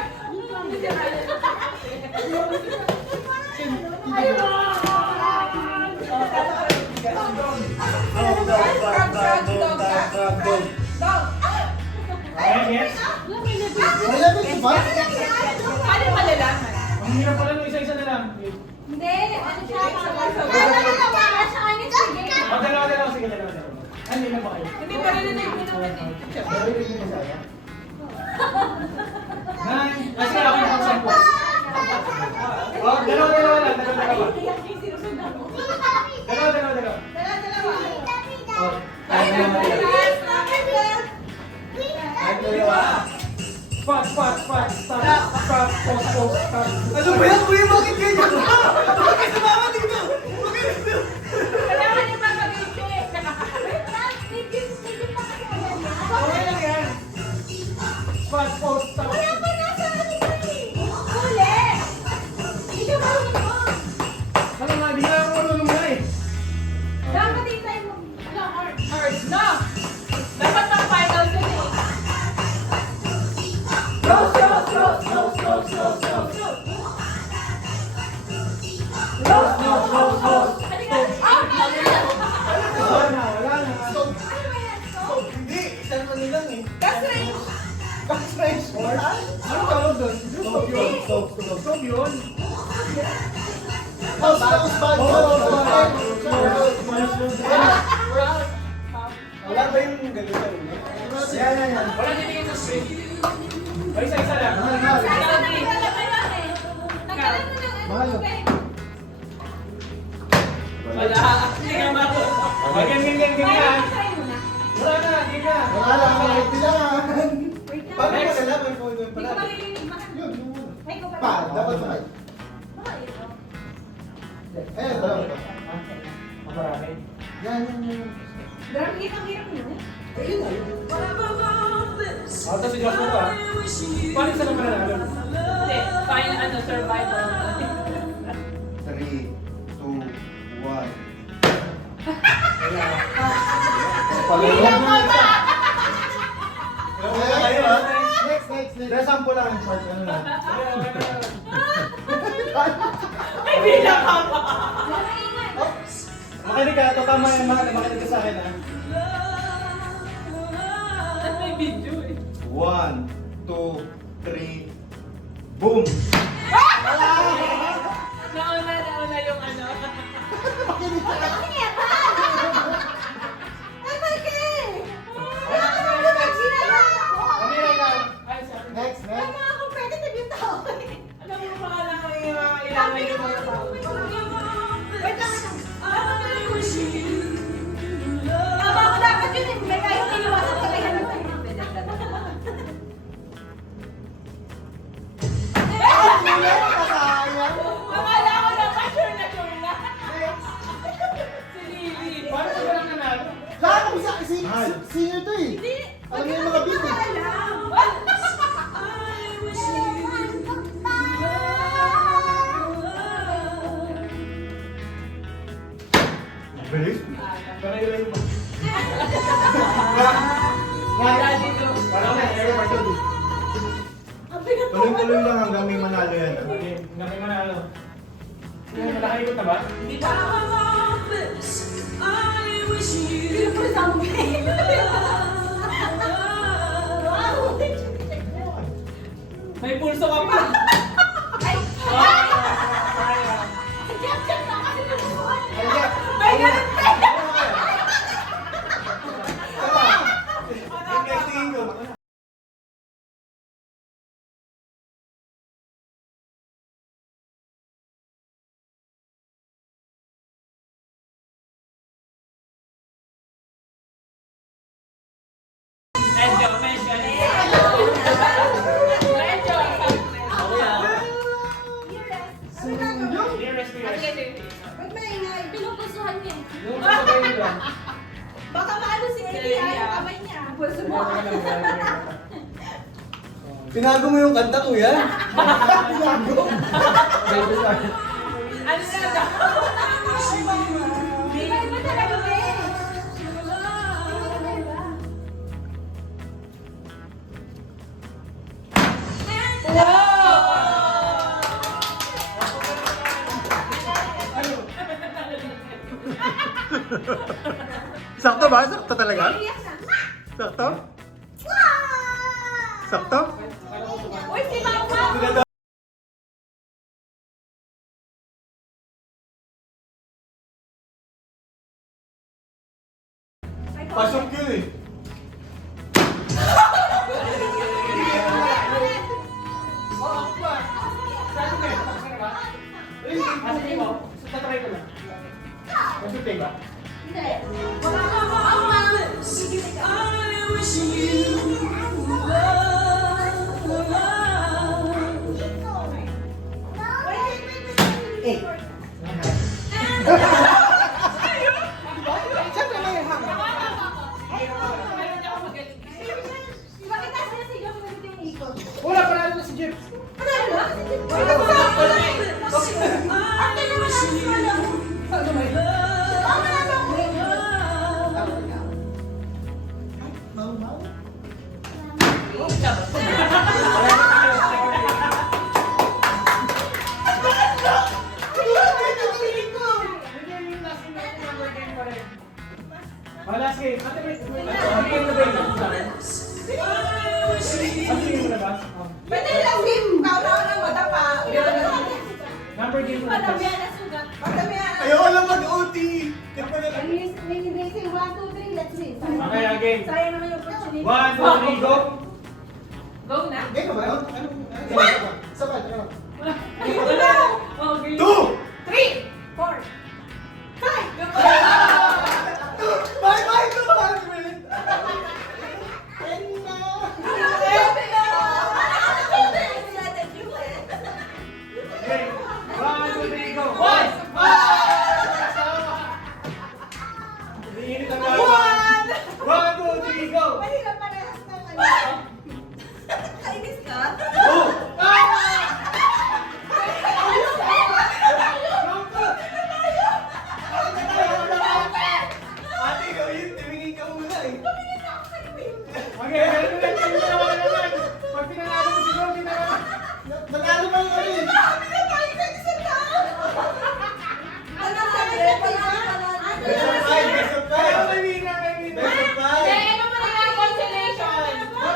Okay, yes? Malapit ba? Ano malalaman? Ang hirap pala nung isa-isa na lang. Hindi, ano siya? Dalawa sa akin, sige. O, dalawa. Sige, dalawa. Hindi na ba kayo? Hindi pa rin na naman eh. Maririnig mo saya. Nine. Kasi ako yung pagsampo. O, dalawa. Dalawa. O, tayo dalawa. Spot. Stop. Post. Stop. Ano ba yan, kuya? Bakit ganyan? Bakit sumama dito? Bakit dito? Kailangan niyo pa mag-ibig. Okay lang yan. Spot, post, stop. Ano nga, di nga ako marunong na eh. Hard na. Dapat pang finals yun eh. Wala na. Hindi, isang ano lang eh. Gasray. Backstretch. Ano tawag doon? Stop yun. Wala Game na. Kaya try mo na. Wala na, game na. Wala lang, kahit bilangan. Wait lang. Paano mo Next. nalaman kung ano yung Hindi ko pala? maririnig, mahal. Yun, yun. Ay, ko Pa, dapat sabay. Baka ito. Eh, dalawa ito. Marami. Yan, yan, yan. Grabe, ang hirap mo na. Ayun na, yun. Tapos si Joshua pa. Paano sa naman nanalo? Hindi, final ano, survival. 3, 2, 1. Bilang mo na! Wala kayo ha? Next. Dahil sample lang ang short. Ano lang. May bilang ka pa. Makinig ka, ito tama yung makinig ka sa akin ha. At may video eh. 1, 2, 3, boom! Nauna yung ano. Next. Alam mo ba lang ang ilangan yung mga tao? Tama ko dapat yun eh. May kahit iniwasan sa kaya naman. Akala ko naman sure na. Si Lily. Paano sa lang nanalo? Lahat ako senior to eh. Alam niyo yung mga beat eh. Bilis. Panay-lay mo. Wala dito. Parang may error pa siya. Tuloy-tuloy lang hanggang may manalo yan. Okay, hanggang manalo. Nakaikot na ba? Hindi pa. May pulso ka pa. May ganun pa. Tingin ko. Medyo. Nearest. Ba't maingay? Pinupusuhan niya. Yung sabay nila. Baka maano si Eddie ay ang kamay niya. Puso mo. Pinago mo yung kanta, kuya? Ano na daw? Iba talaga, be. Sakto ba? Sakto talaga? Iyak na. Sakto? Sakto? Uy, si Mama! Pasok yun eh. Asin mo. Tatry ko lang. Masutay ba? Hindi. Wala ka mo. Ama! Gigilid ka. Wait. Siyempre may hang. Meron niya ako magaling. Bakit tayo sinasigaw mo dito yung ikot? Wala, panalo na si Jeff. Ano na? Wala ko sa ako na eh. Ate naman ang wala mo. Tama na to. Last game. Ate, wait. Ang game na ba yun? Ang game mo na ba? Pwede lang game. Kaunawa ng madapa. Number game mo na ba? Madamihan na sugat. Ayoko lang mag-OT. Kaya pala lang. Racing 1, 2, 3, let's see. Okay, ang game. Sayang naman yung opportunity. 1, 2, 3, go! Go na. Game na ba? Ano? Sabay, teka lang. Oh, game. 2! 3, 4, 5. Iinit ang laban. 1, 2, 3, go! Mahirap parehas ng ano. Kainis ka? Oh! Ah! Ate, ikaw yun. Tumingin ka muna eh. Okay, ganun lang. Ganun naman. Pag pinanalo mo si Goldie na naman. Nanalo ba nga rin? Best of five, best of Kaya five. may winner, may winner. Best of five. Hindi, ano mo na lang, consolation.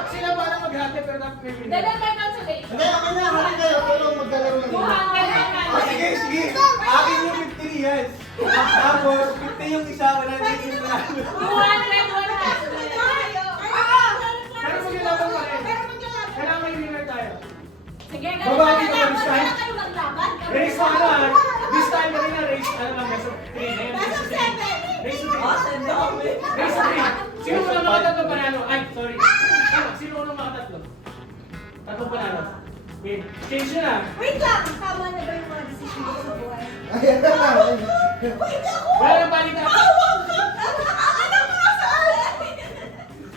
Sila para maghati pero dapat may winner. Dala tayo consolation. Hindi, okay na. Hali kayo. Tulong maglalaro lang. 200 Ah, sige, sige. Akin yung 50 yan. Tapos, 50 yung isa. 100 yung nanalo. 200. Pero maglalaro pa rin. Kailangan may winner tayo. Sige, Babawi ka ba this time? Wala kayo maglaban. Race mo ano ah. This time kami na race. Ano lang, best of 3 na yun. Best of 7. Race to 3. Race to 3. Sino unang makatatlo panalo? Ay, sorry. Sino unang makatatlo? Tatlong panalo. Okay, change nyo na. Wait lang. Tama na ba yung mga decision ko sa buhay? Ayan na lang. Wala nang balita. Ano mo na saan?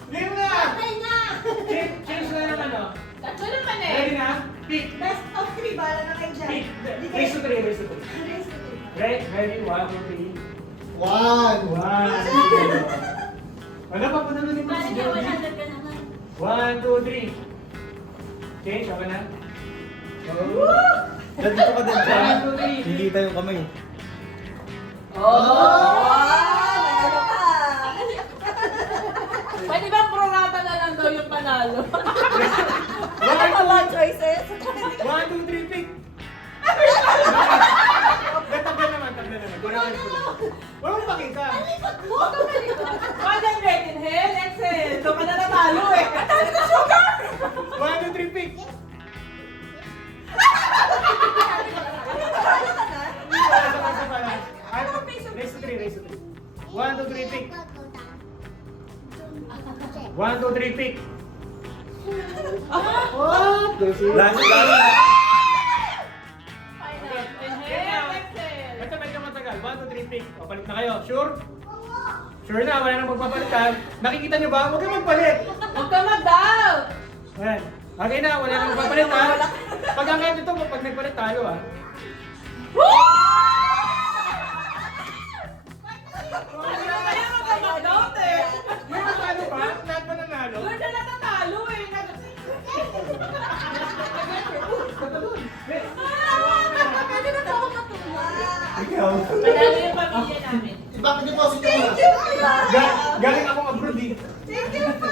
Game na! Patay na. Change na ng ano. Tatlo naman eh. Ready na? Pick. Best of 3. Bala na kayo dyan. Pick. Di kayo- Race to 3, race to 3. Race to 3. Ready? 1, 2, 3. 1. 1. Wala pa pa naman ito Bala si niya, Jordi. 100 ka naman. 1, 2, 3. Change, okay na? Dito ka din. 1, 2, 3. Higita yung kamay. Pwede ba prorata na lang daw yung panalo? 1, choices. 2, 3, pick. Tabla naman, tabla naman. Walang pakita. Madam Red in Hell, Excel. Doon ka na natalo eh. Natalo ka sugar! 1, 2, 3, pick. Race to 3, race to 3. 1, 2, 3, pick. 1, 2, 3, pick. What? Last last. In Hell, Excel. Ito medyo matagal. 1, 2, 3, pick. O, palit na kayo. Sure? Sure na, wala nang magpapalitan. Nakikita nyo ba? Huwag kayo magpalit. Huwag ka mag-doubt. Ayan. Okay na, wala nang magpapalit ha. Pag hanggang dito, pag nagpalit tayo ha. Kaya huwag ka mag-doubt eh. May natalo ba? Lahat ba nanalo? Doon ka natatalo eh. Pwede na ako matuwa. Ikaw. Panalo yung pamilya namin. Bakit deposit ko na? Galing akong abroad eh. Thank you po.